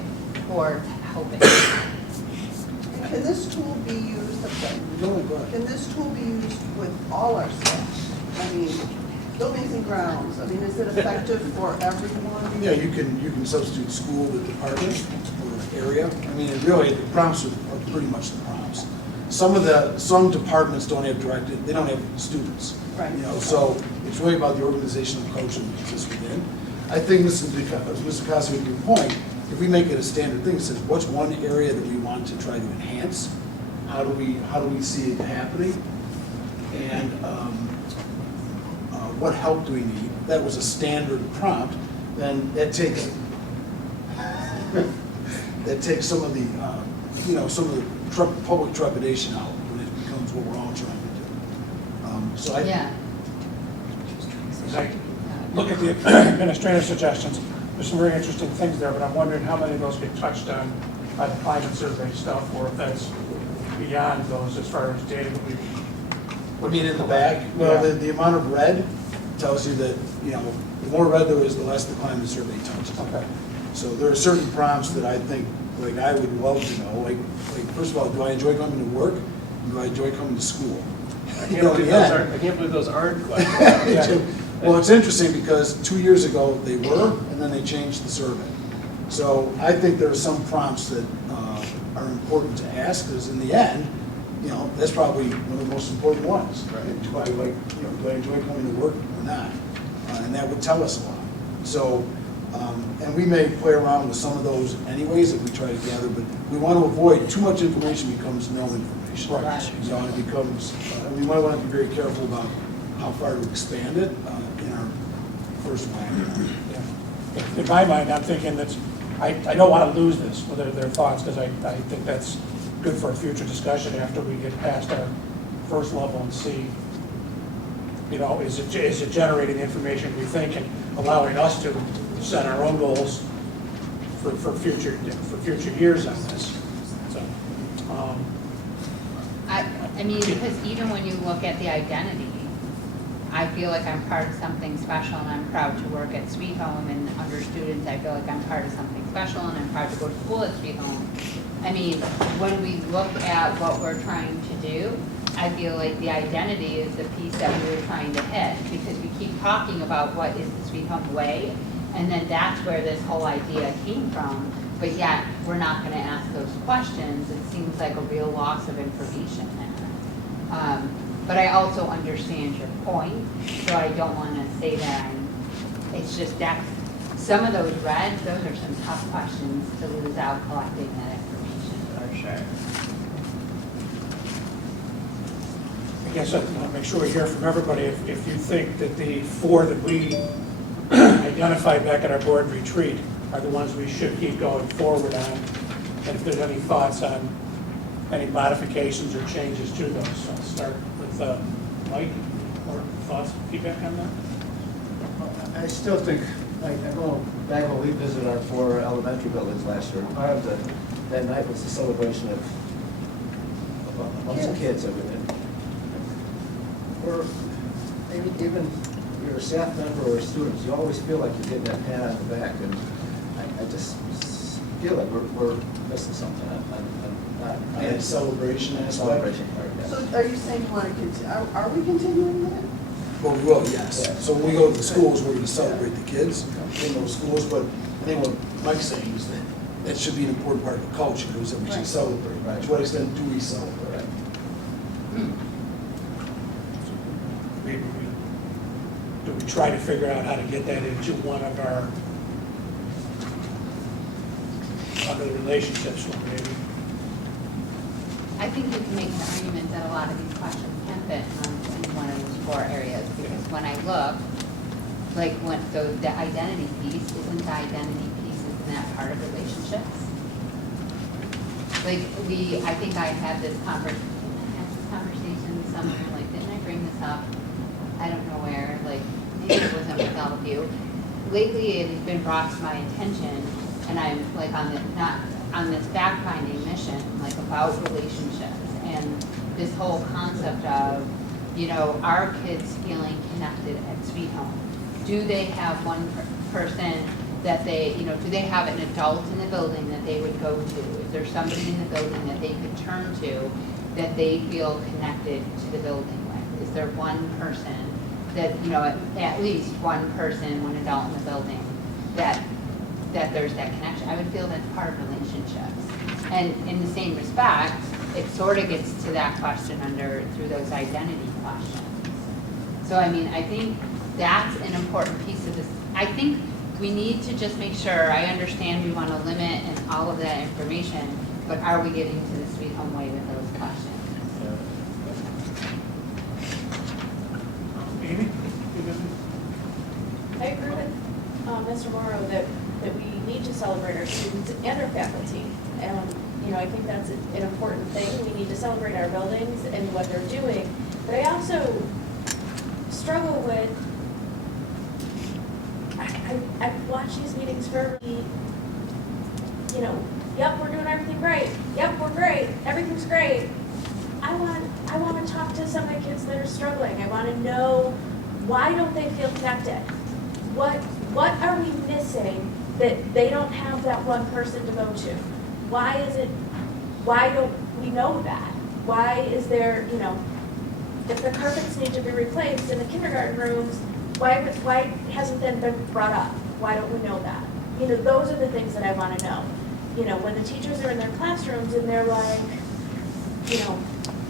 towards helping? Can this tool be used, can this tool be used with all our staff? I mean, buildings and grounds, is it effective for everyone? Yeah, you can substitute school with department or area. Really, the prompts are pretty much the prompts. Some departments don't have they don't have students. Right. So it's really about the organizational culture that exists within. I think, Mr. Costa, with your point, if we make it a standard thing, it says, what's one area that we want to try to enhance? How do we see it happening? And what help do we need? That was a standard prompt. Then that takes some of the public trepidation out when it becomes what we're all trying to do. So I Yeah. As I look at the administrative suggestions, there's some very interesting things there, but I'm wondering how many of those get touched on by the climate survey stuff, or if that's beyond those as far as data that we. in the back, well, Yeah. the amount of red tells you that, the more red there is, the less the climate survey touches. Okay. So there are certain prompts that I think, I would love to know, first of all, do I enjoy coming to work? Do I enjoy coming to school? I can't believe those aren't questions. Well, it's interesting because 2 years ago they were, and then they changed the survey. So I think there are some prompts that are important to ask, because in the end, that's probably one of the most important ones, right? Do I enjoy coming to work or not? And that would tell us a lot. So, and we may play around with some of those anyways if we try to gather, but we want to avoid too much information becomes no information. Right. It becomes, we might want to be very careful about how far to expand it in our first round. Yeah. In my mind, I'm thinking that I don't want to lose this with their thoughts, because I think that's good for a future discussion after we get past our first level and see, is it generating the information we think and allowing us to set our own goals for future years on this. So, because even when you look at the identity, I feel like I'm part of something special, and I'm proud to work at Sweet Home, and under students, I feel like I'm part of something special, and I'm proud to go to school at Sweet Home. When we look at what we're trying to do, I feel like the identity is the piece that we were trying to hit, because we keep talking about what is the Sweet Home way, and then that's where this whole idea came from, but yet we're not going to ask those questions. It seems like a real loss of information there. But I also understand your point, so I don't want to say that it's just that, some of those reds, those are some tough questions to lose out collecting that information for sure. I guess I want to make sure we hear from everybody, if you think that the 4 that we identified back at our board retreat are the ones we should keep going forward on, and if there's any thoughts on any modifications or changes to those. So I'll start with Mike, or thoughts, feedback on that? I still think, like, I'm going back when we visited our 4 elementary buildings last year. Part of that night was a celebration of a bunch of kids. Or even you're a staff member or a student, you always feel like you're getting that pat on the back. And I just feel like we're missing something. And celebration aspect. Celebration part, yeah. So are you saying you want to continue, are we continuing that? Well, we will, yes. Yeah. So when we go to the schools, we're gonna celebrate the kids in those schools, but I think what Mike's saying is that that should be an important part of the culture, is that we should Right. celebrate. Right. To what extent do we celebrate? Do we try to figure out how to get that into one of our other relationships, maybe? I think you can make an argument that a lot of these questions can fit in one of those 4 areas, because when I look, like, the identity piece, isn't that part of relationships? Like, I think I had this conversation with someone, like, didn't I bring this up? I don't know where, like, maybe it wasn't with all of you. Lately, it has been brought to my attention, and I'm like not on this fact-finding mission, like about relationships and this whole concept of, are kids feeling connected at Sweet Home? Do they have one person that they, do they have an adult in the building that they would go to? Is there somebody in the building that they could turn to that they feel connected to the building with? Is there one person that, at least one person, one adult in the building that there's that connection? I would feel that's part of relationships. And in the same respect, it sort of gets to that question through those identity questions. So, I mean, I think that's an important piece of this. I think we need to just make sure, I understand we want to limit and all of that information, but are we getting to the Sweet Home way with those questions? Amy? I agree with Mr. Morrow that we need to celebrate our students and our faculty. And, I think that's an important thing. We need to celebrate our buildings and what they're doing. But I also struggle with, I've watched these meetings for, yep, we're doing everything right. Yep, we're great. Everything's great. I want to talk to some of the kids that are struggling. I want to know, why don't they feel connected? What are we missing that they don't have that one person to go to? Why don't we know that? Why is there, if the carpets need to be replaced in the kindergarten rooms, why hasn't that been brought up? Why don't we know that? Those are the things that I want to know. When the teachers are in their classrooms and they're like,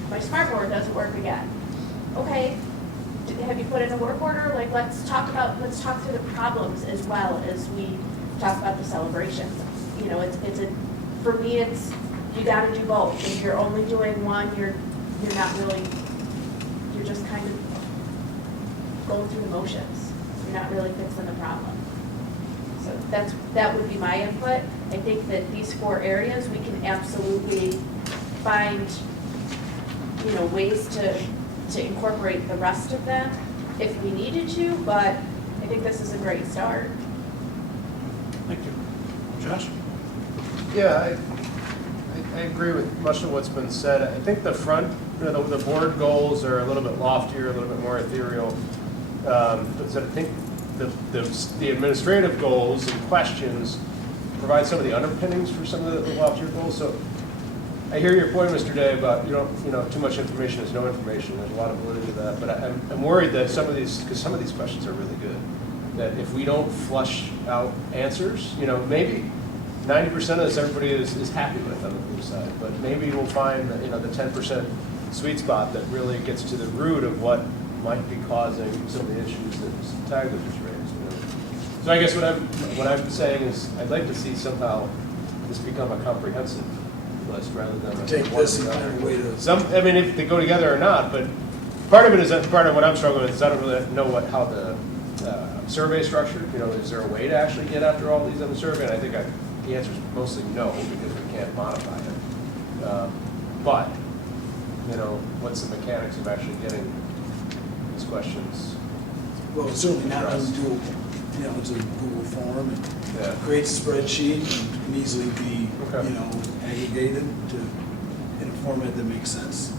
my smart board doesn't work again. Okay, have you put in a work order? Like, let's talk through the problems as well as we talk about the celebrations. For me, it's, you gotta do both. If you're only doing one, you're not really, you're just kind of going through the motions. You're not really fixing the problem. So that would be my input. I think that these 4 areas, we can absolutely find, ways to incorporate the rest of them if we needed to, but I think this is a great start. Thank you. Josh? Yeah, I agree with much of what's been said. I think the the board goals are a little bit loftier, a little bit more ethereal. But I think the administrative goals and questions provide some of the underpinnings for some of the loftier goals. So I hear your point, Mr. Day, about too much information is no information. There's a lot of validity to that. But I'm worried that some of these questions are really good, that if we don't flush out answers, maybe 90% of this everybody is happy with on the blue side, but maybe we'll find that the 10% sweet spot that really gets to the root of what might be causing some of the issues that Mr. Tagler just raised. You know? So I guess what I'm saying is, I'd like to see somehow this become a comprehensive list rather than a Take one this or and the find other. a way to. Some, I mean, if they go together or not, but part of it is, part of what I'm struggling with is I don't really know how the survey is structured. You know, is there a way to actually get after all these on the survey? And I think the answer is mostly no, because we can't modify it. But, you know, what's the mechanics of actually getting these questions? Well, it's certainly not addressed? undoable. You know, it's a Google form and Yeah. creates a spreadsheet and can easily be, Okay. you know, aggregated to, in a format that makes sense.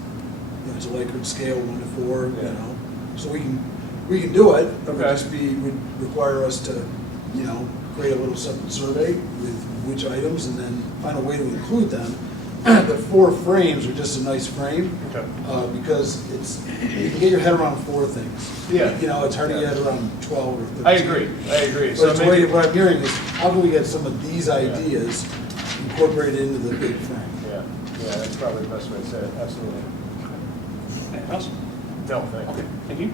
You know, it's a Likert scale, 1 to 4, Yeah. you know, so we can do it. It would Okay. just would require us to, you know, create a little separate survey with which items and then find a way to include them. The 4 frames are just a nice frame. Okay. Because you can get your head around 4 things. Yeah. You know, it's hard to Yeah. get around 12 or 13. I agree. But So it's maybe, what I'm hearing is, how can we get some of these ideas incorporated into the big frame? yeah, that's probably the best way to say it. Absolutely. Anything else? No, thank you. Okay, thank you.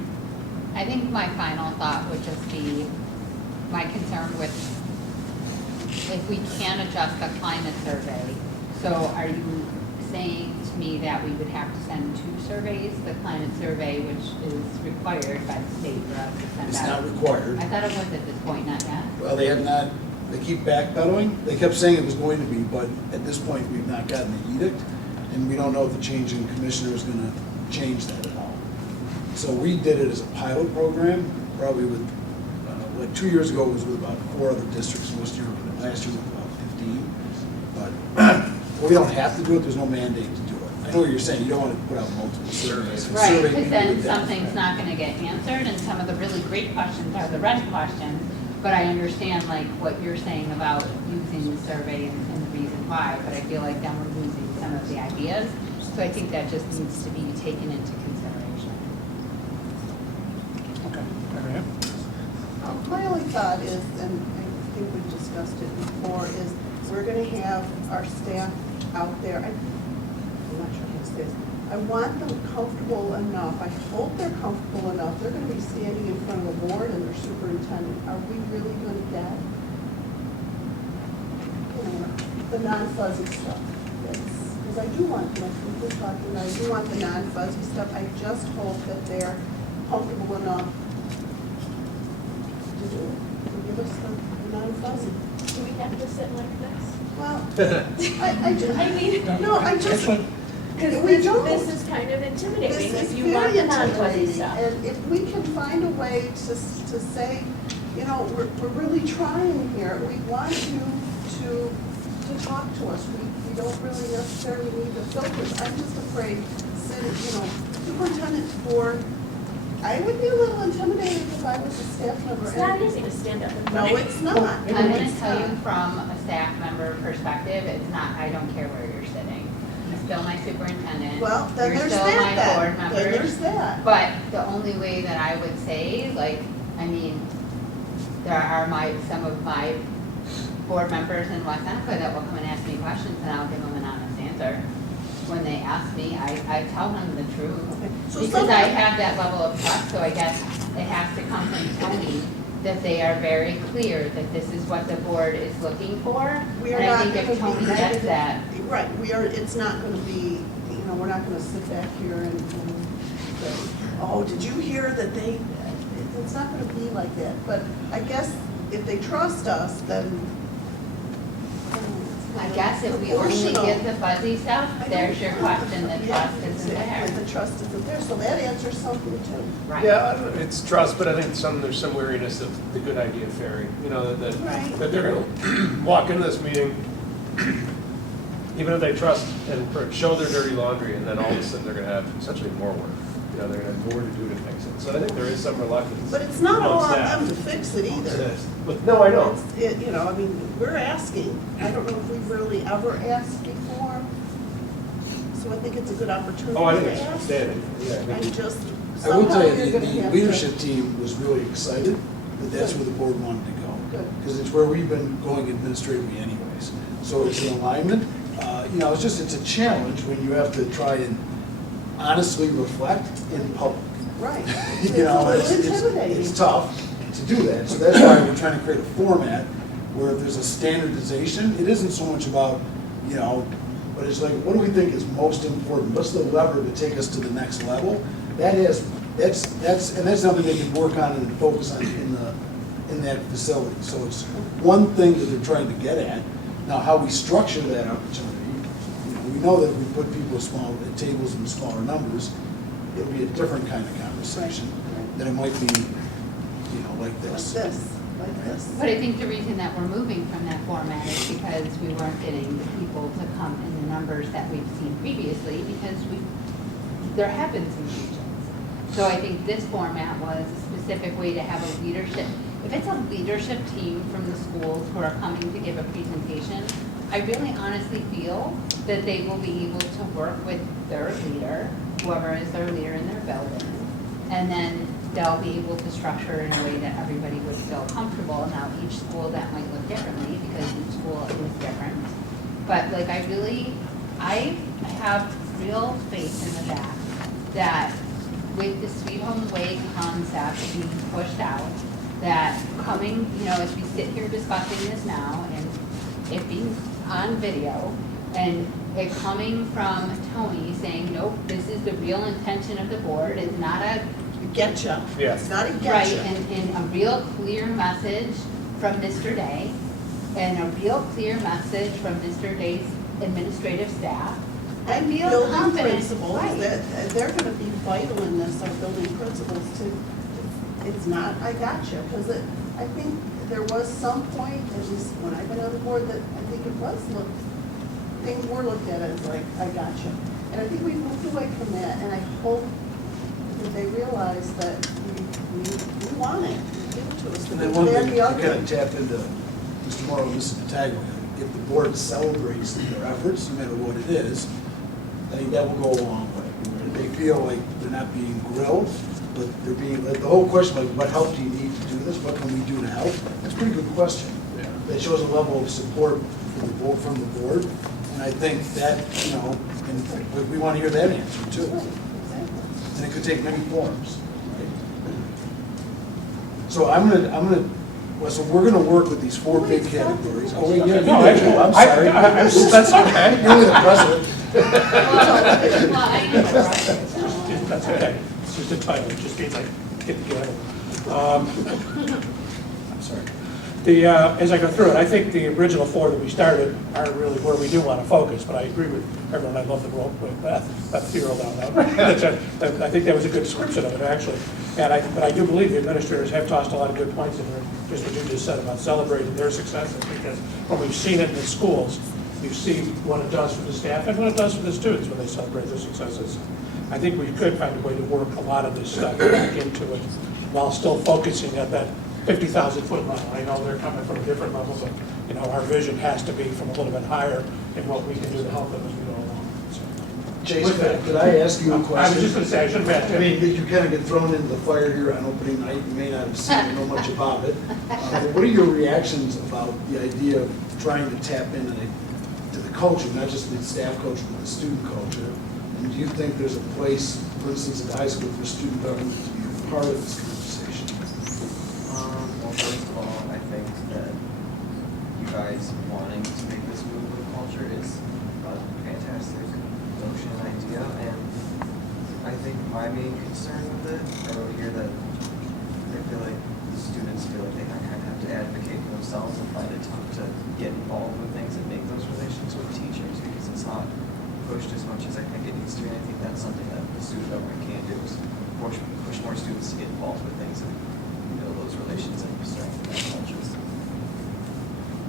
I think my final thought would just be my concern with if we can adjust the climate survey. So are you saying to me that we would have to send 2 surveys? The climate survey, which is required by the state for us to send It's out? not required. I thought it was at this point, not yet. Well, they have not, they keep backpedaling. They kept saying it was going to be, but at this point, we've not gotten the edict, and we don't know if the change in commissioner is gonna change that at all. So we did it as a pilot program, probably with, like 2 years ago, it was with about 4 other districts, last year with about 15. But we don't have to do it, there's no mandate to do it. I know what you're saying, you don't want to put out multiple surveys. and Right, survey because people then with that. something's not gonna get answered, and some of the really great questions are the red questions. But I understand like what you're saying about using the survey and the reason why, but I feel like then we're losing some of the ideas. So I think that just needs to be taken into consideration. Okay, Mary Ann? My only thought is, and I think we discussed it before, is we're gonna have our staff out there. I'm not sure how to say this. I want them comfortable enough, I hope they're comfortable enough, they're gonna be standing in front of a board and their superintendent. Are we really gonna get, you know, the non-fuzzy stuff? Because I do want, like we were talking, I do want the non-fuzzy stuff. I just hope that they're comfortable enough to do it, to give us the non-fuzzy. Do we have to sit like this? Well, I just, I mean, no, I just, because we don't. this is kind of This intimidating is if you want very the non-fuzzy intimidating, stuff. and if we can find a way to say, you know, we're really trying here, we want you to talk to us, we don't really necessarily need the filters, I'm just afraid, superintendent board, I would be a little intimidated if I was a staff member. It's not easy to stand up in No, front of it's not. I'm gonna It's tell you not. from a staff member perspective, it's not, I don't care where you're sitting. You're still my superintendent. Well, then You're there's still my that board then, member. there's that. But the only way that I would say, like, I mean, there are some of my board members in West Seneca that will come and ask me questions and I'll give them an honest answer. When they ask me, I tell them the truth. So Because some- I have that level of trust, so I guess it has to come from Tony, that they are very clear that this is what the board is looking for. We are And I not think gonna if be Tony gets negative. that, Right, it's not gonna be, we're not gonna sit back here and say, oh, did you hear that they, it's not gonna be like that. But I guess if they trust us, then. I guess if we only Proportional. give the fuzzy stuff, there's your question, the Yeah, trust isn't exactly, there. the trust isn't there, so that answers something too. Right. Yeah, it's trust, but I think there's some weariness of the good idea fairy, you know, Right. that they're gonna walk into this meeting, even if they trust and show their dirty laundry, and then all of a sudden they're gonna have essentially more work. You know, they're gonna have more to do to fix it. So I think there is some reluctance. But it's not all on staff. them to fix it either. But, no, I know. I mean, we're asking, I don't know if we've really ever asked before, so I think it's a good opportunity Oh, I think to it's ask. outstanding, yeah. And just, I will somehow tell you're you, gonna the have leadership to. team was really excited that that's where the board wanted to go. Good. Because it's where we've been going administratively anyways. So it's an alignment. It's a challenge when you have to try and honestly reflect in public. Right. You know, It's a little intimidating. it's tough to do that, so that's why we're trying to create a format where if there's a standardization, it isn't so much about, you know, but it's like, what do we think is most important? What's the lever to take us to the next level? That's something they can work on and focus on in that facility. So it's one thing that they're trying to get at. Now, how we structure that opportunity, you know, we know that if we put people at tables in smaller numbers, it'll be a different kind of conversation than it might be, you know, like this. Like this. But I think the reason that we're moving from that format is because we weren't getting the people to come in the numbers that we've seen previously, because there have been some regions. So I think this format was a specific way to have a leadership. If it's a leadership team from the schools who are coming to give a presentation, I really honestly feel that they will be able to work with their leader, whoever is their leader in their building, and then they'll be able to structure in a way that everybody would feel comfortable. Now, each school that might look differently, because each school is different. But like, I have real faith in the fact that with the Sweet Home Way concept being pushed out, that coming, you know, as we sit here discussing this now, and it being on video, and it coming from Tony saying, nope, this is the real intention of the board, it's not a Getcha. Yes. It's not a right, getcha. and a real clear message from Mr. Day, and a real clear message from Mr. Day's administrative staff. I And feel building confident, principals, right. that they're gonna be vital in this, our building principals too. It's not, I gotcha, because I think there was some point, at least when I've been on the board, that I think it was things were looked at as like, I gotcha. And I think we moved away from that, and I hope that they realize that we want it, give it to us. And then one They're thing, the to other. kind of tap into Mr. Morrow and Mrs. Pataglia, if the board celebrates their efforts, no matter what it is, I think that will go a long way. They feel like they're not being grilled, but they're being, like, the whole question, like, what help do you need to do this? What can we do to help? That's a pretty good question. That shows a level of support from the board, and I think that, you know, and we want to hear that answer too. And it could take many forms, right? So so we're gonna work with these four big categories. Oh, wait, yeah, No, I'm sorry. that's okay. You're the president. Well, I know, That's okay. It's just a title, it just means like, get together. I'm sorry. As I go through it, I think the original four that we started are really where we do want to focus, but I agree with everyone. I love the role with Beth Therold down there. I think that was a good description of it, actually. But I do believe the administrators have tossed a lot of good points in there, just what you just said about celebrating their successes, because when we've seen it in the schools, you see what it does for the staff and what it does for the students when they celebrate their successes. I think we could find a way to work a lot of this stuff back into it while still focusing at that 50,000 foot level. I know they're coming from a different level, but you know, our vision has to be from a little bit higher in what we can do to help them as we go along. So, Chase, could I ask you a question? I was just going to say, I should have asked I you. mean, you kind of get thrown into the fire here on opening night, you may not have seen or know much about it. But what are your reactions about the idea of trying to tap into the culture, not just the staff culture, but the student culture? And do you think there's a place, for instance, at the high school for student government to be a part of this conversation? Well, first of all, I think that you guys wanting to make this move with culture is a fantastic notion and idea, and I think my main concern with it, I wrote here that I feel like the students feel like they kind of have to advocate for themselves and find it tough to get involved with things and make those relations with teachers, because it's not pushed as much as I think it needs to be, and I think that's something that the student government can do, is push more students to get involved with things and build those relations and strengthen that culture.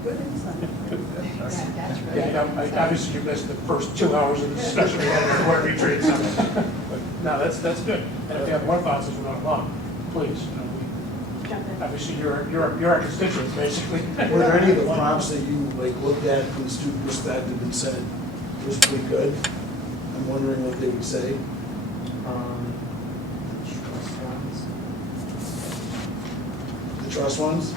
Good insight. Yeah, that's right. Yeah, obviously you missed the first 2 hours of the discussion we had in the board retreat. So. But no, that's good. And if you have more thoughts as we go along, please. You know, Jump in. obviously you're our constituents, basically. Were there any of the prompts that you looked at from the student perspective and said it was pretty good? I'm wondering what they would say. Trust ones. The trust ones?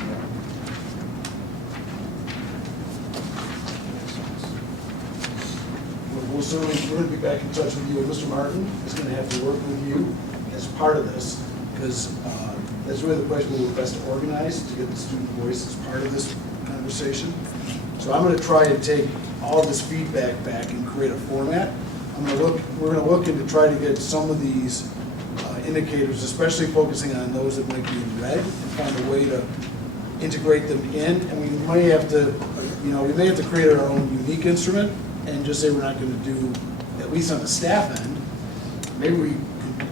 We'll certainly, we're going to be back in touch with you. And Mr. Martin is going to have to work with you as part of this, because that's really the question we were best organized to get the student voice as part of this conversation. So I'm going to try and take all this feedback back and create a format. We're going to look into try to get some of these indicators, especially focusing on those that might be in red, and find a way to integrate them in. And we may have to, we may have to create our own unique instrument and just say we're not going to do, at least on the staff end, maybe we,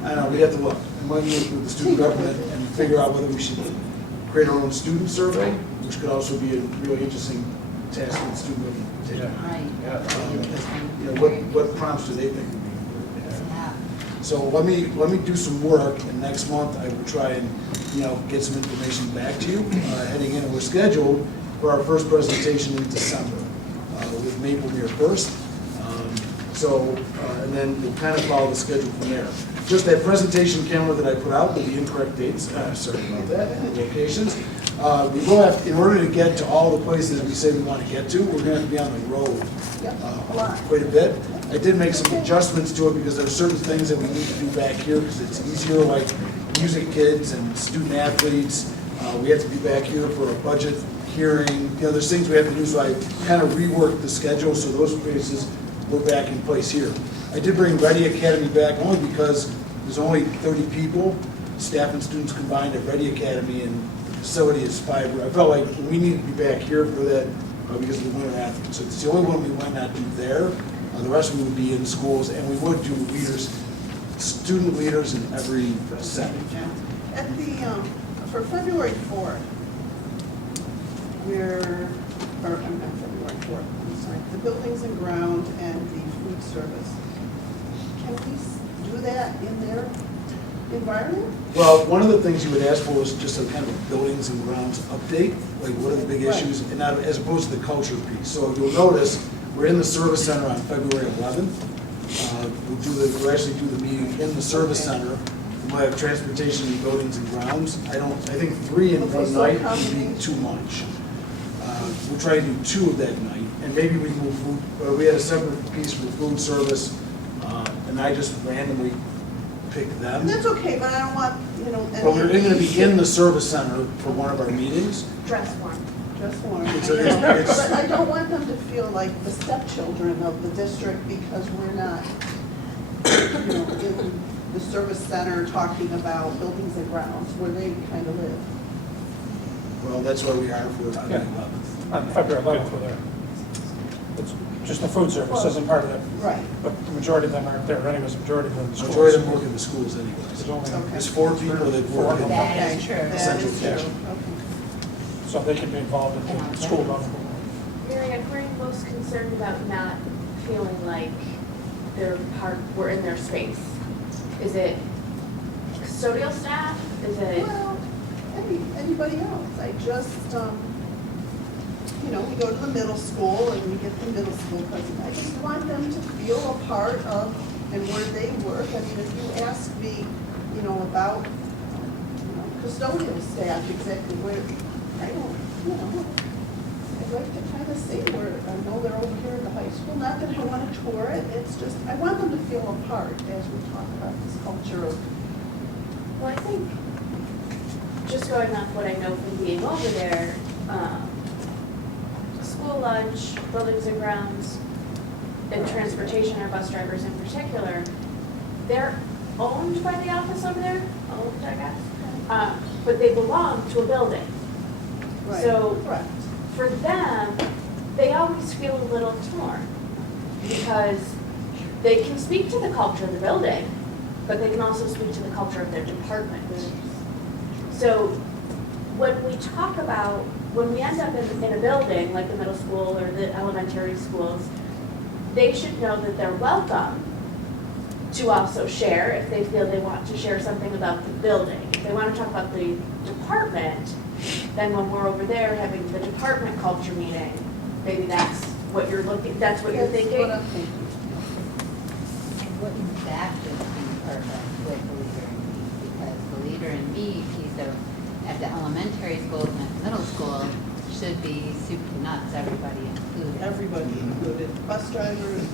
I don't know, we have to look. We might work with the student government and figure out whether we should create our own student survey, which could also be a really interesting task that the student government could take on. Right. What prompts do they think would be important to have? Yeah. So let me do some work, and next month I will try and, get some information back to you, heading in. And we're scheduled for our first presentation in December, with Maplemere first. And then we'll kind of follow the schedule from there. Just that presentation calendar that I put out with the incorrect dates, sorry about that, and the locations. We will have, in order to get to all the places we say we want to get to, we're going to have to be on the road quite a bit. I did make some adjustments to it because there are certain things that we need to do back here because it's easier, like music kids and student athletes. We have to be back here for a budget hearing. There's things we have to do, so I kind of reworked the schedule so those places were back in place here. I did bring Ready Academy back only because there's only 30 people, staff and students combined at Ready Academy, and the facility is 5. I felt like we needed to be back here for that because of the winter athletes. So it's the only one we might not do there. The rest we would be in schools, and we would do student leaders in every setting. At the, for February 4th, I'm not February 4th, I'm sorry, the buildings and grounds and the food service. Can we do that in their environment? Well, one of the things you would ask for was just a kind of buildings and grounds update, like what are the big issues, and not as opposed to the culture piece. So you'll notice we're in the service center on February 11th. We'll actually do the meeting in the service center. We'll have transportation and buildings and grounds. I think 3 in one night would be too much. We'll try to do 2 of that night, and maybe we move food, we had a separate piece for food service, and I just randomly picked them. And that's okay, but I don't want, any But we're of going to these be in the service center for one of our meetings. Dress form. Just one. It's- But I don't want them to feel like the stepchildren of the district because we're not, in the service center talking about buildings and grounds where they kind of live. Well, that's where we are for the 11th. On February 11th, we're there. It's just the food service isn't part of it, Right. but the majority of them aren't there anyways, the majority of them in the schools. Majority of them work in the schools There's anyways. only, Okay. There's 4 people that work in. That is true. That Central is true. Kitchen. Okay. so they can be involved in the school level. Marianne, who are you most concerned about not feeling like we're in their space? Is it custodial staff? Is it? Well, anybody else. I just, we go to the middle school and we get the middle school cousins. I just want them to feel a part of and where they work. I mean, if you ask me, about, custodial staff, exactly where, I don't, I'd like to kind of see where, I know they're over here at the high school, not that I want to tour it, it's just, I want them to feel a part as we talk about this culture of. Well, I think, just going off what I know from being over there, school lunch, buildings and grounds, and transportation, our bus drivers in particular, they're owned by the office over there, owned, I guess, but they belong to a building. Right. So, Correct. for them, they always feel a little torn, because they can speak to the culture of the building, but they can also speak to the culture of their department. So when we talk about, when we end up in a building, like the middle school or the elementary schools, they should know that they're welcome to also share if they feel they want to share something about the building. If they want to talk about the department, then when we're over there having the department culture meeting, maybe that's what you're thinking. That's what I'm thinking. What exactly is perfect with the leader in me? Because the leader in me piece of, at the elementary schools and at the middle school, should be soup to nuts, everybody included. Everybody included, bus drivers,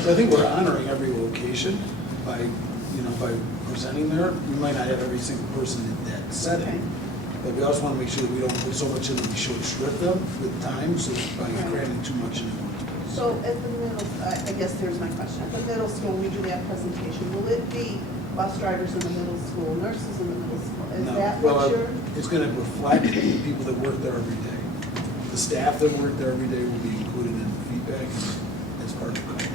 So I think we're honoring every location by, by presenting there. We might not have every single person in that setting, but we also want to make sure that we don't put so much in that we short shrift them with time, so by cramming too much in one. So at the middle, I guess there's my question. At the middle school, when we do that presentation, will it be bus drivers in the middle school, nurses in the middle school? Is No. that Well, what you're? it's going to reflect the people that work there every day. The staff that work there every day will be included in the feedback as part of the contract.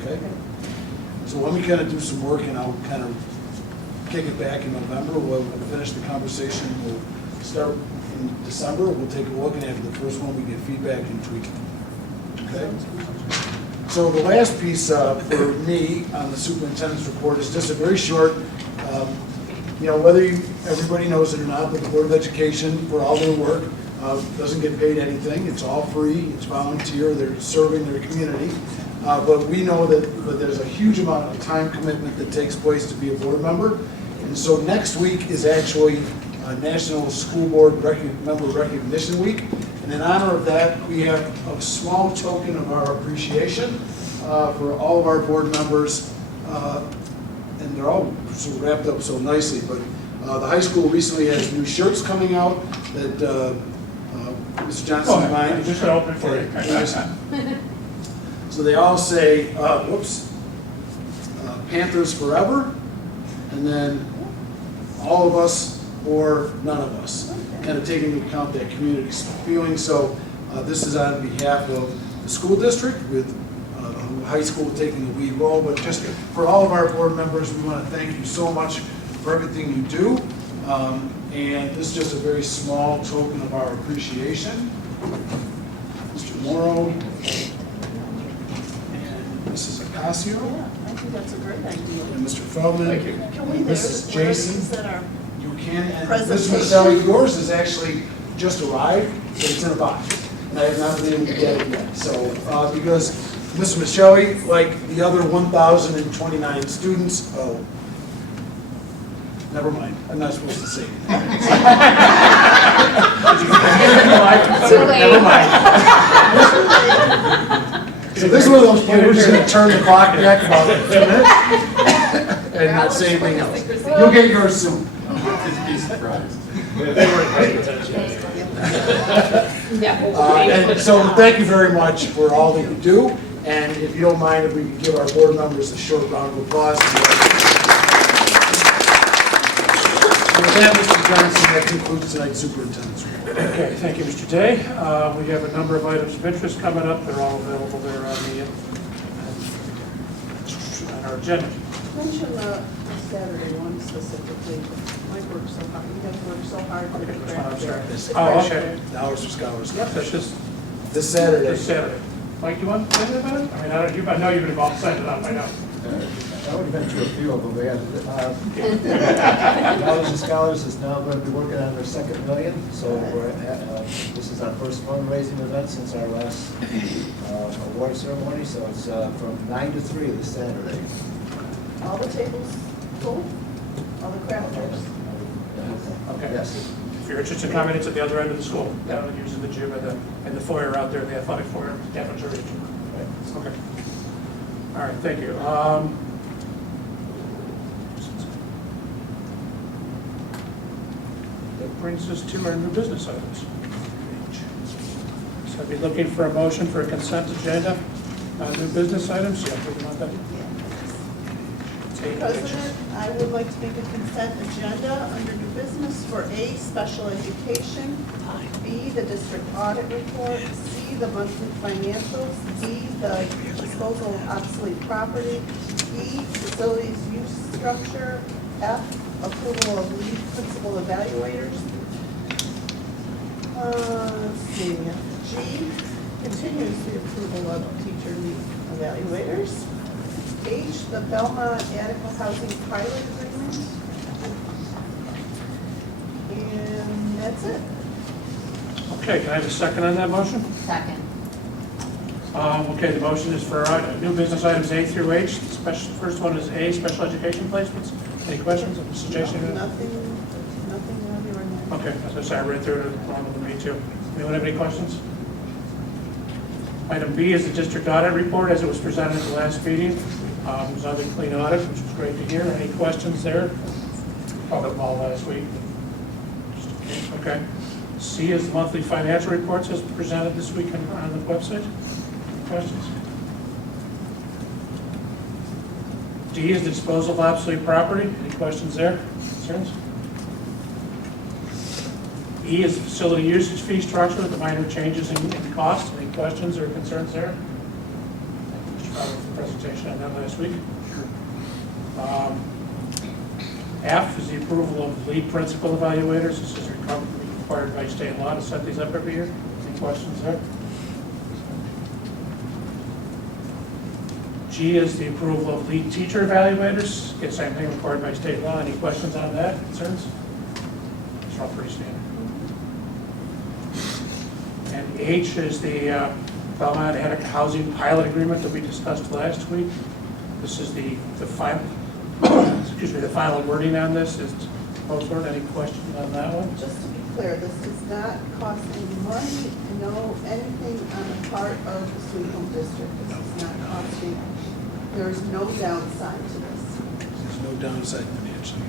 Okay? So let me kind of do some work and I'll kind of kick it back in November. We'll finish the conversation. We'll start in December. We'll take a look, and after the first one, we get feedback and tweak it. Okay? So the last piece for me on the superintendent's report is just a very short, whether everybody knows it or not, but the Board of Education, for all their work, doesn't get paid anything. It's all free. It's volunteer. They're serving their community. But we know that there's a huge amount of time commitment that takes place to be a board member. And so next week is actually National School Board Member Recognition Week. And in honor of that, we have a small token of our appreciation for all of our board members. And they're all sort of wrapped up so nicely. But the high school recently has new shirts coming out that Mr. Johnson and I. Just an open for you. So they all say, Panthers forever, and then all of us or none of us, kind of taking into account that community feeling. So this is on behalf of the school district, with the high school taking the lead role, but just for all of our board members, we want to thank you so much for everything you do. And this is just a very small token of our appreciation. Mr. Morrow, Mrs. Ocasio, Yeah, I think that's a great idea. and Mr. Feldman. Thank you. Can we, And there's Mrs. one of Jason. these that are, You can, and Presentation. Mrs. Maselli, yours is actually just arrived, but it's in a box. And I have not been able to get it yet. So, because Mrs. Maselli, like the other 1,029 students, never mind, I'm not supposed to say it. Too late. Never mind. So this is one of those people who's gonna turn the clock back about 2 minutes and not say anything else. You'll get yours soon. Be surprised. They weren't paying attention. And so thank you very much for all that you do. And if you don't mind, if we could give our board members a short round of applause. And with that, Mr. Johnson, that concludes tonight's superintendent's report. Okay, thank you, Mr. Day. We have a number of items of interest coming up. They're all available there on our agenda. mention the Saturday one specifically. Mike worked so hard, you guys worked so hard for the Okay, craft I'm sorry. fair. This- Oh, okay. Dollars for Scholars. Yep, that's just This Saturday. this Saturday. Mike, you want to say anything about it? I mean, I know you've been involved, setting it up, I know. I would have been to a few of them. We had, Dollars and Scholars is now going to be working on their second million. So we're this is our first fundraising event since our last award ceremony. So it's from 9 to 3 this Saturday. All the tables full? All the craft fairs? Okay. Yes. If you're interested in coming, it's at the other end of the school, down using the gym and the foyer out there, the athletic foyer, cafeteria. Okay. All right, thank you. That brings us to our new business items. So I'd be looking for a motion for a consent agenda on new business items. Yeah, we want that. President, I would like to make a consent agenda under new business for A, special education, B, the district audit report, C, the monthly financials, D, the disposal of obsolete property, E, facilities use structure, F, approval of lead principal evaluators. Let's see, G, continues the approval of teacher lead evaluators. H, the Belmont Adequate Housing Pilot Agreement. And that's it. Okay, can I have a second on that motion? Second. Okay, the motion is for new business items A through H. The first one is A, special education placements. Any questions? Mrs. Jason? Nothing really right now. Okay, as I said, I read through it along with me too. Anyone have any questions? Item B is the district audit report as it was presented at the last meeting. It was another clean audit, which was great to hear. Any questions there? Covered them all last week. Just in case. Okay. C is the monthly financial reports as presented this week on the website. Any questions? D is the disposal of obsolete property. Any questions there? Concerns? E is the facility usage fee structure with the minor changes in cost. Any questions or concerns there? Thank you, Mr. Fowler, for the presentation on that last week. F is the approval of lead principal evaluators. This is required by state law to set these up every year. Any questions there? G is the approval of lead teacher evaluators. Again, same thing, required by state law. Any questions on that? Concerns? It's all pretty standard. And H is the Belmont Attic Housing Pilot Agreement that we discussed last week. This is the final, excuse me, the final wording on this is proposed word. Any questions on that one? Just to be clear, this does not cost any money, no anything on the part of the Sweet Home District. This is not costing, there is no downside to this. There's no downside financially.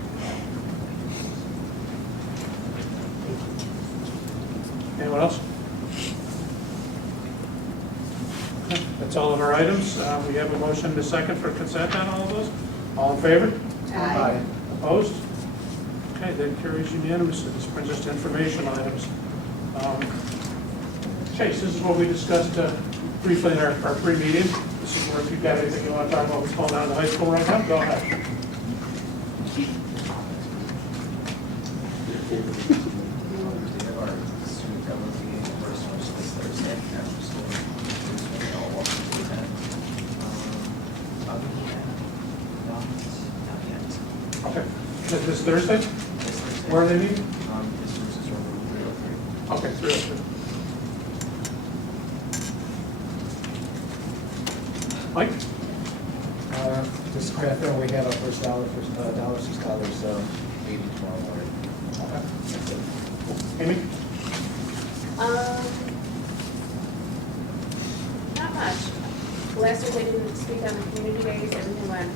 Anyone else? Okay, that's all of our items. We have a motion to second for consent on all of those. All in favor? Aye. Opposed? Okay, that carries unanimously. This brings us to informational items. Chase, this is what we discussed briefly in our pre-meeting. This is where if you've got anything you want to talk about what's going on in the high school right now, go ahead. Okay. This Thursday? Where are they meeting? Okay, 303. Mike? Just to confirm, we have our first $6 maybe tomorrow morning. Amy? Not much. Last week I didn't speak on the community days, everything went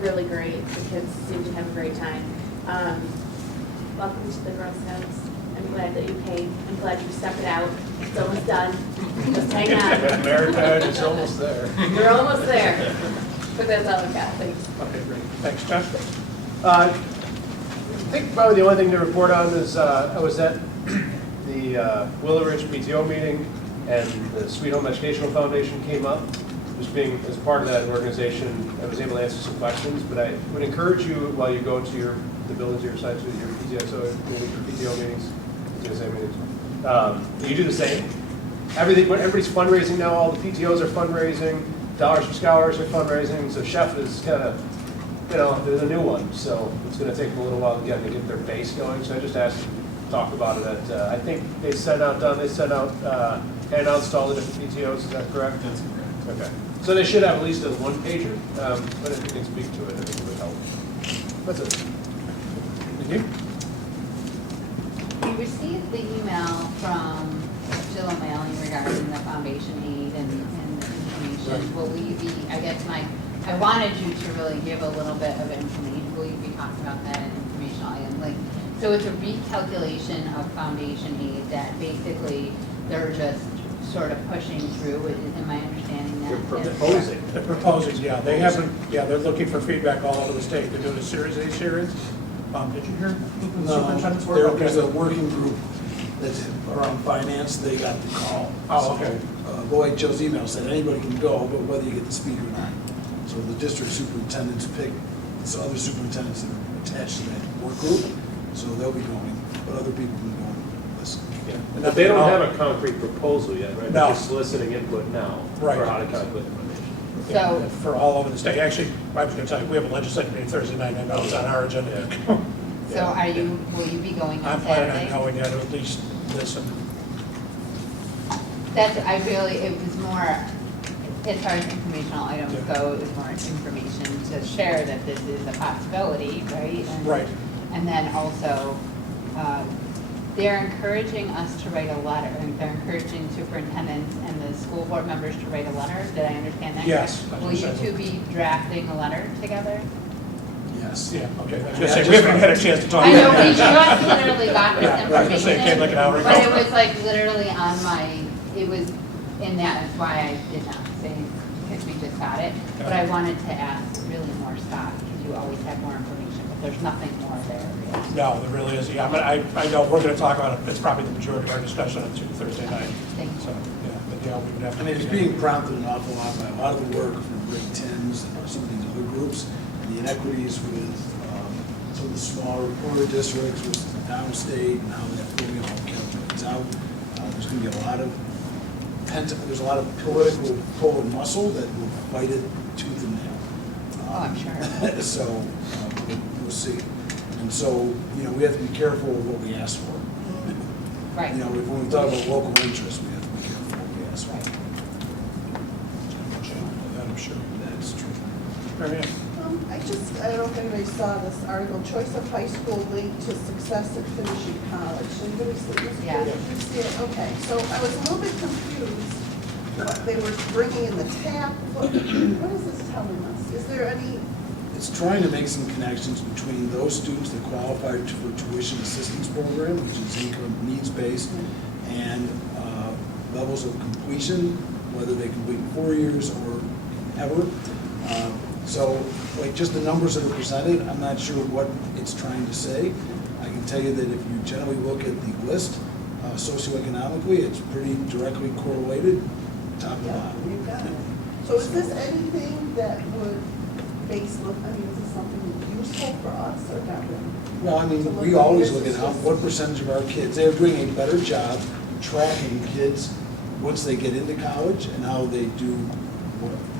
really great. The kids seemed to have a great time. Welcome to the Girl Scouts. I'm glad that you came. I'm glad you stuck it out. It's almost done. Just hang on. Maritime is almost there. You're almost there. But that's all I've got. Thanks. Okay, great. Thanks, Josh. I think probably the only thing to report on is I was at the Willow Ridge PTO meeting, and the Sweet Home Educational Foundation came up. Just being as part of that organization, I was able to answer some questions, but I would encourage you while you go to the buildings of your sites with your PTO meetings, PTSA meetings, you do the same. Everybody's fundraising now. All the PTOs are fundraising. Dollars for Scholars are fundraising. So Chef is kind of, there's a new one. So it's going to take them a little while again to get their base going. So I just asked them to talk about it. I think they sent out handouts to all the different PTOs. Is that correct? That's correct. Okay. So they should have at least a one-pager, but if you can speak to it, I think it would help. That's it. Thank you. We received the email from Jill O'Malley regarding the foundation aid and the information. Will you be, I wanted you to really give a little bit of information. Will you be talking about that in informational item? So it's a recalculation of foundation aid that basically they're just sort of pushing through. Am I understanding that? They're proposing, yeah. They haven't, they're looking for feedback all over the state. They're doing a Series A series. Did you hear? No, there's a working group that's around finance. They got the call. Oh, okay. Boy, Joe's email said anybody can go, but whether you get to speak or not. So the district superintendents pick other superintendents that are attached to that work group. So they'll be going, but other people can go and listen. Yeah. But they don't have a concrete proposal yet, right? No. They're just soliciting input now Right. for how to calculate the foundation. So, For all over the state. Actually, I was going to tell you, we have a legislative meeting Thursday night. I know it's on our agenda. so will you be going I'm on planning on Saturday? going to at least listen. It was more, as far as informational items go, it was more information to share that this is a possibility, right? Right. And then also, they're encouraging us to write a letter, and they're encouraging superintendents and the school board members to write a letter. Did I understand that? Yes, correct? I Will you understand. two be drafting a letter together? Yes. Yeah, okay, I was gonna say, we haven't had a chance to talk. I know, about we it. just literally got this Yeah, I was gonna say, it came like an hour information, ago. but it was like literally on my, it was in that, that's why I did not say, because we just got it. But I wanted to ask really more Scott, because you always have more information, but there's nothing more there. Really. No, there really is, yeah, I know, we're gonna talk about it, it's probably the majority of our discussion on Thursday night. Thank you. So, yeah, but yeah, we would have to. I mean, it's being prompted an awful lot by a lot of the work from grade 10s and some of these other groups, and the inequities with some of the smaller poorer districts versus downstate and how that really all calculates out. There's going to be a lot of there's a lot of political pull and muscle that will fight it tooth and nail. Oh, I'm sure. So we'll see. And so, you know, we have to be careful of what we ask for. Right. You know, when we talk about local interests, we have to be careful what we ask for. Right. I'm sure. That's true. Mary Ann? I don't know if anybody saw this article, choice of high school linked to success at finishing college. Anybody see this? Yeah. Did you see it? Okay, so I was a little bit confused what they were bringing in the TAP. What is this telling us? Is there any, It's trying to make some connections between those students that qualify for tuition assistance program, which is income needs-based, and levels of completion, whether they complete in 4 years or ever. So, like, just the numbers that are presented, I'm not sure what it's trying to say. I can tell you that if you generally look at the list, socioeconomically, it's pretty directly correlated, top to yeah, bottom. you got it. So is this anything that would base, I mean, is this something useful for us or not really? Well, I mean, we always look at what percentage of our kids, they're doing a better job tracking kids once they get into college and how they do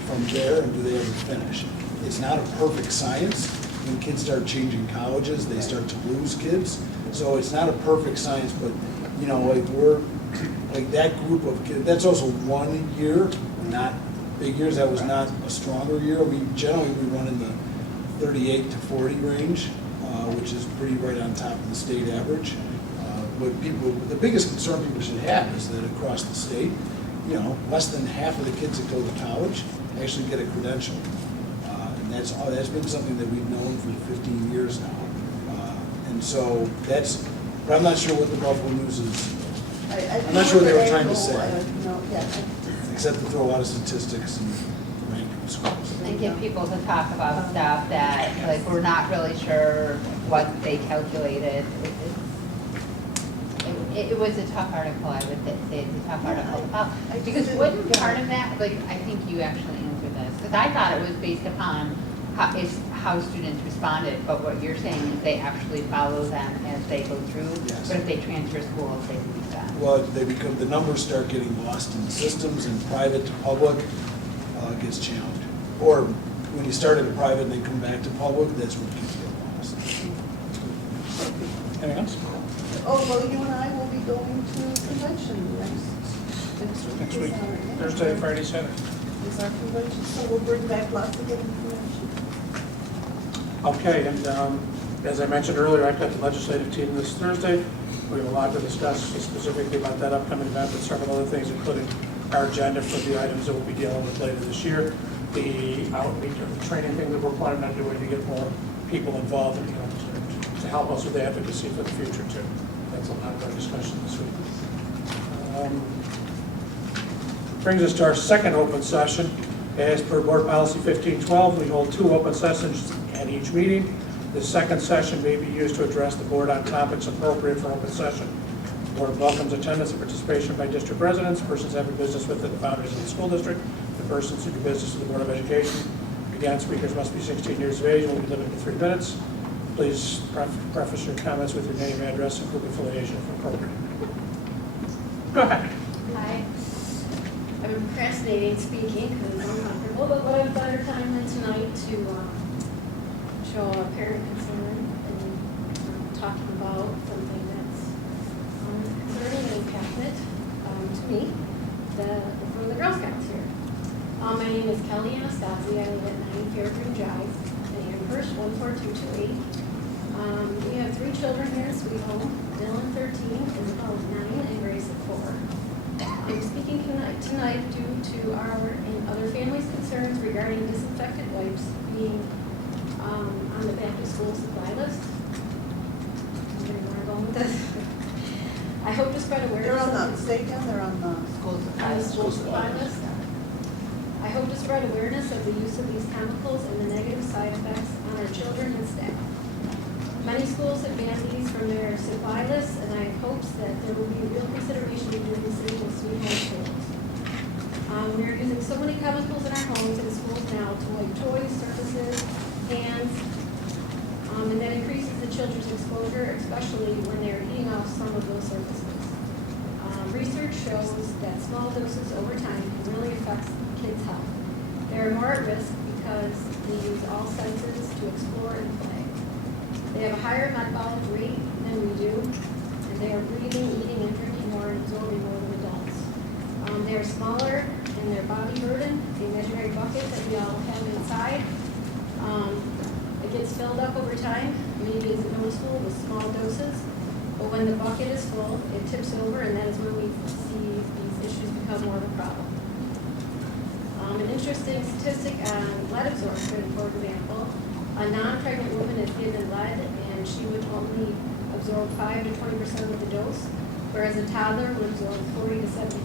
from there and do they ever finish. It's not a perfect science. When kids start changing colleges, they start to lose kids. So it's not a perfect science, but, you know, like like that group of kids, that's also 1 year, not big years. That was not a stronger year. We run in the 38 to 40 range, which is pretty right on top of the state average. The biggest concern people should have is that across the state, you know, less than half of the kids that go to college actually get a credential. And that's been something that we've known for 15 years now. And so but I'm not sure what the Buffalo News is, I'm not sure what they were trying to say. Except to throw a lot of statistics and rank schools. And get people to talk about stuff that, like, we're not really sure what they calculated. It was a tough article, I would say it's a tough article. Because wouldn't part of that, like, I think you actually answered this, because I thought it was based upon how students responded, but what you're saying is they actually follow them as they go through. Yes. But if they transfer schools, they lose them. Well, the numbers start getting lost in the systems, and private to public gets challenged. Or when you start at a private and then come back to public, that's when kids get lost. Anything else? Oh, well, you and I will be going to convention next Next week, Yeah. Thursday, Friday, Saturday. Is our convention, so we'll bring back lots of good information. Okay, and as I mentioned earlier, I've got the legislative team this Thursday. We have a lot to discuss specifically about that upcoming event, but several other things, including our agenda for the items that we'll be dealing with later this year, the outreach or the training thing that we're planning on doing to get more people involved and, you know, to help us with advocacy for the future too. That's a lot of our discussion this week. Brings us to our second open session. As per Board Policy 1512, we hold 2 open sessions at each meeting. The second session may be used to address the board on topics appropriate for open session. The board welcomes attendance and participation by district residents, persons having business within the boundaries of the school district, and persons who do business with the Board of Education. Again, speakers must be 16 years of age and will be limited to 3 minutes. Please preface your comments with your name, address, and group affiliation if appropriate. Go ahead. Hi. I've been procrastinating speaking because I'm comfortable, but what a better time than tonight to show a parent concern and talking about something that's concerning and passionate to me from the Girl Scouts here. My name is Kelly Anastasi. I live at 9 Fairgreen Drive, in Amherst, 14228. We have 3 children here in Sweet Home, Dylan 13, Isabel 9, and Grace at 4. I'm speaking tonight due to our and other families' concerns regarding disinfectant wipes being on the back of school supply list. Where am I going with this? I hope to spread awareness. They're on of the, say again, they're on the. on the school supply list. I hope to spread awareness of the use of these chemicals and the negative side effects on our children and staff. Many schools have banned these from their supply lists, and I have hopes that there will be real consideration of doing the same in Sweet Home schools. We are using so many chemicals in our homes and schools now to wipe toys, surfaces, hands, and that increases the children's exposure, especially when they are eating off some of those surfaces. Research shows that small doses over time can really affect kids' health. They are more at risk because they use all senses to explore and play. They have a higher metabolic rate than we do, and they are breathing, eating, and drinking more and absorbing more than adults. They are smaller in their body burden. The imaginary bucket that we all have inside, it gets filled up over time. Maybe isn't noticeable with small doses, but when the bucket is full, it tips over, and that is when we see these issues become more of a problem. An interesting statistic on lead absorption, for example, a non-pregnant woman is given lead, and she would only absorb 5 to 20% of the dose, whereas a toddler would absorb 40 to 70% of the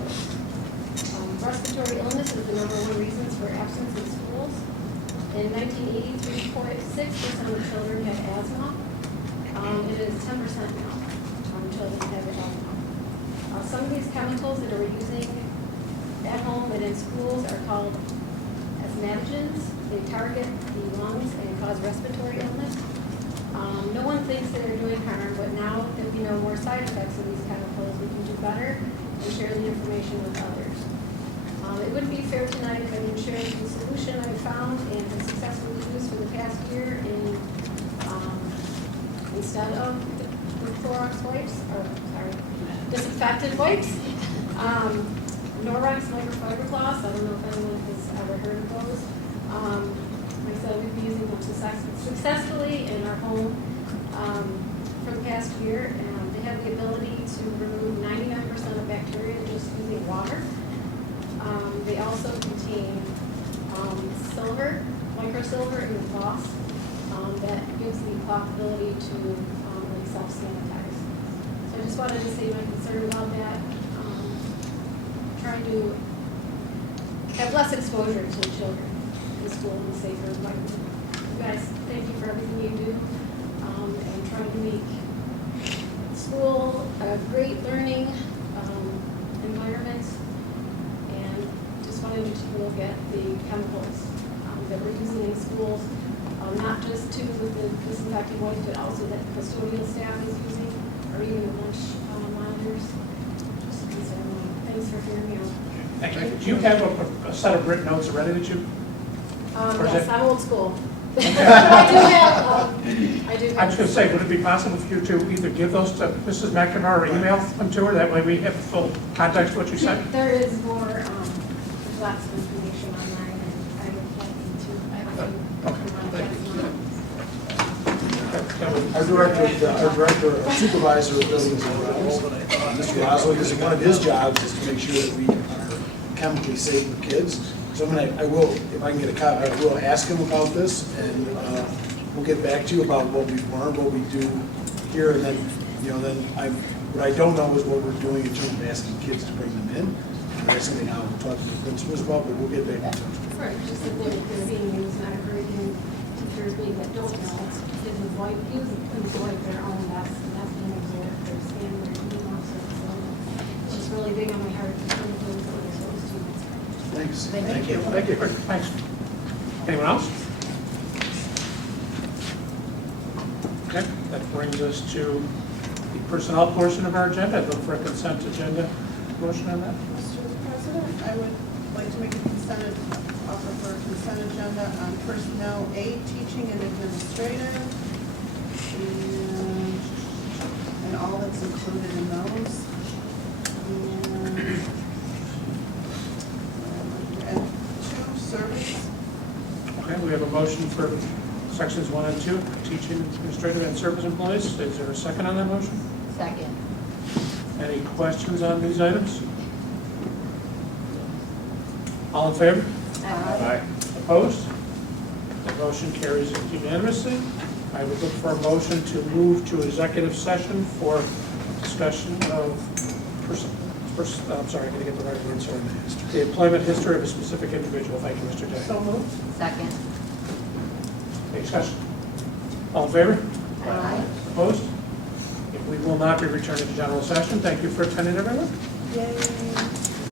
dose. Respiratory illness is the #1 reason for absence in schools. In 1980, 3.6% of children had asthma. It is 10% now. Children have asthma. Some of these chemicals that are using at home and in schools are called asthmatogens. They target the lungs and cause respiratory illness. No one thinks that they're doing harm, but now that we know more side effects of these chemicals, we can do better and share the information with others. It wouldn't be fair tonight if I didn't share the solution I found and have successfully used for the past year instead of the Clorox wipes, or sorry, disinfectant wipes. Norwex microfiber cloths, I don't know if anyone has ever heard of those. Like I said, we've been using them successfully in our home for the past year, and they have the ability to remove 99% of bacteria just using water. They also contain silver, microsilver in the cloth that gives the cloth ability to like self-sanitize. So I just wanted to say my concern about that. Trying to have less exposure to children in school and safer environment. You guys, thank you for everything you do and trying to make school a great learning environment. And just wanted you to take a look at the chemicals that we're using in schools, not just with the disinfecting wipes, but also that custodial staff is using, or even the lunch monitors. Just a concern. Thanks for hearing me out. Thank you. Do you have a set of written notes already that you? Or is Yes, it- I'm old school. I do have. I was going to say, would it be possible for you to either give those to Mrs. McNamara or email them to her? That way we have full context of what you said. There is more, lots of information online, and I would like you to, Our director, supervisor of buildings and grounds, Mr. Rosling, this is one of his jobs is to make sure that we are chemically safe for kids. So I will, if I can get a copy, I will ask him about this, and we'll get back to you about what we've learned, what we do here, and then, what I don't know is what we're doing in terms of asking kids to bring them in. And that's something I'll talk to the principals about, but we'll get back in touch. right, just that they're being used, and I've heard teachers being that don't know, kids would wipe, use them to wipe their own vests, and that's being absorbed, they're scanning their eating also, so it's just really big on my heart, to some of those that are exposed to. Thanks. Thank you. Thank you. Thanks. Anyone else? Okay, that brings us to the personnel portion of our agenda. I'd look for a consent agenda motion on that. Mr. President, I would like to make a offer for a consent agenda on personnel A, teaching and administrative, and all that's included in those. And 2, service. Okay, we have a motion for Sections 1 and 2, teaching, administrative, and service employees. Is there a second on that motion? Second. Any questions on these items? All in favor? Aye. Opposed? The motion carries unanimously. I would look for a motion to move to executive session for discussion of I'm sorry, I'm going to get the right word, sorry. The employment history of a specific individual. Thank you, Mr. Day. So moved. Second. Any discussion? All in favor? Aye. Opposed? We will not be returning to general session. Thank you for attending, everyone. Yay.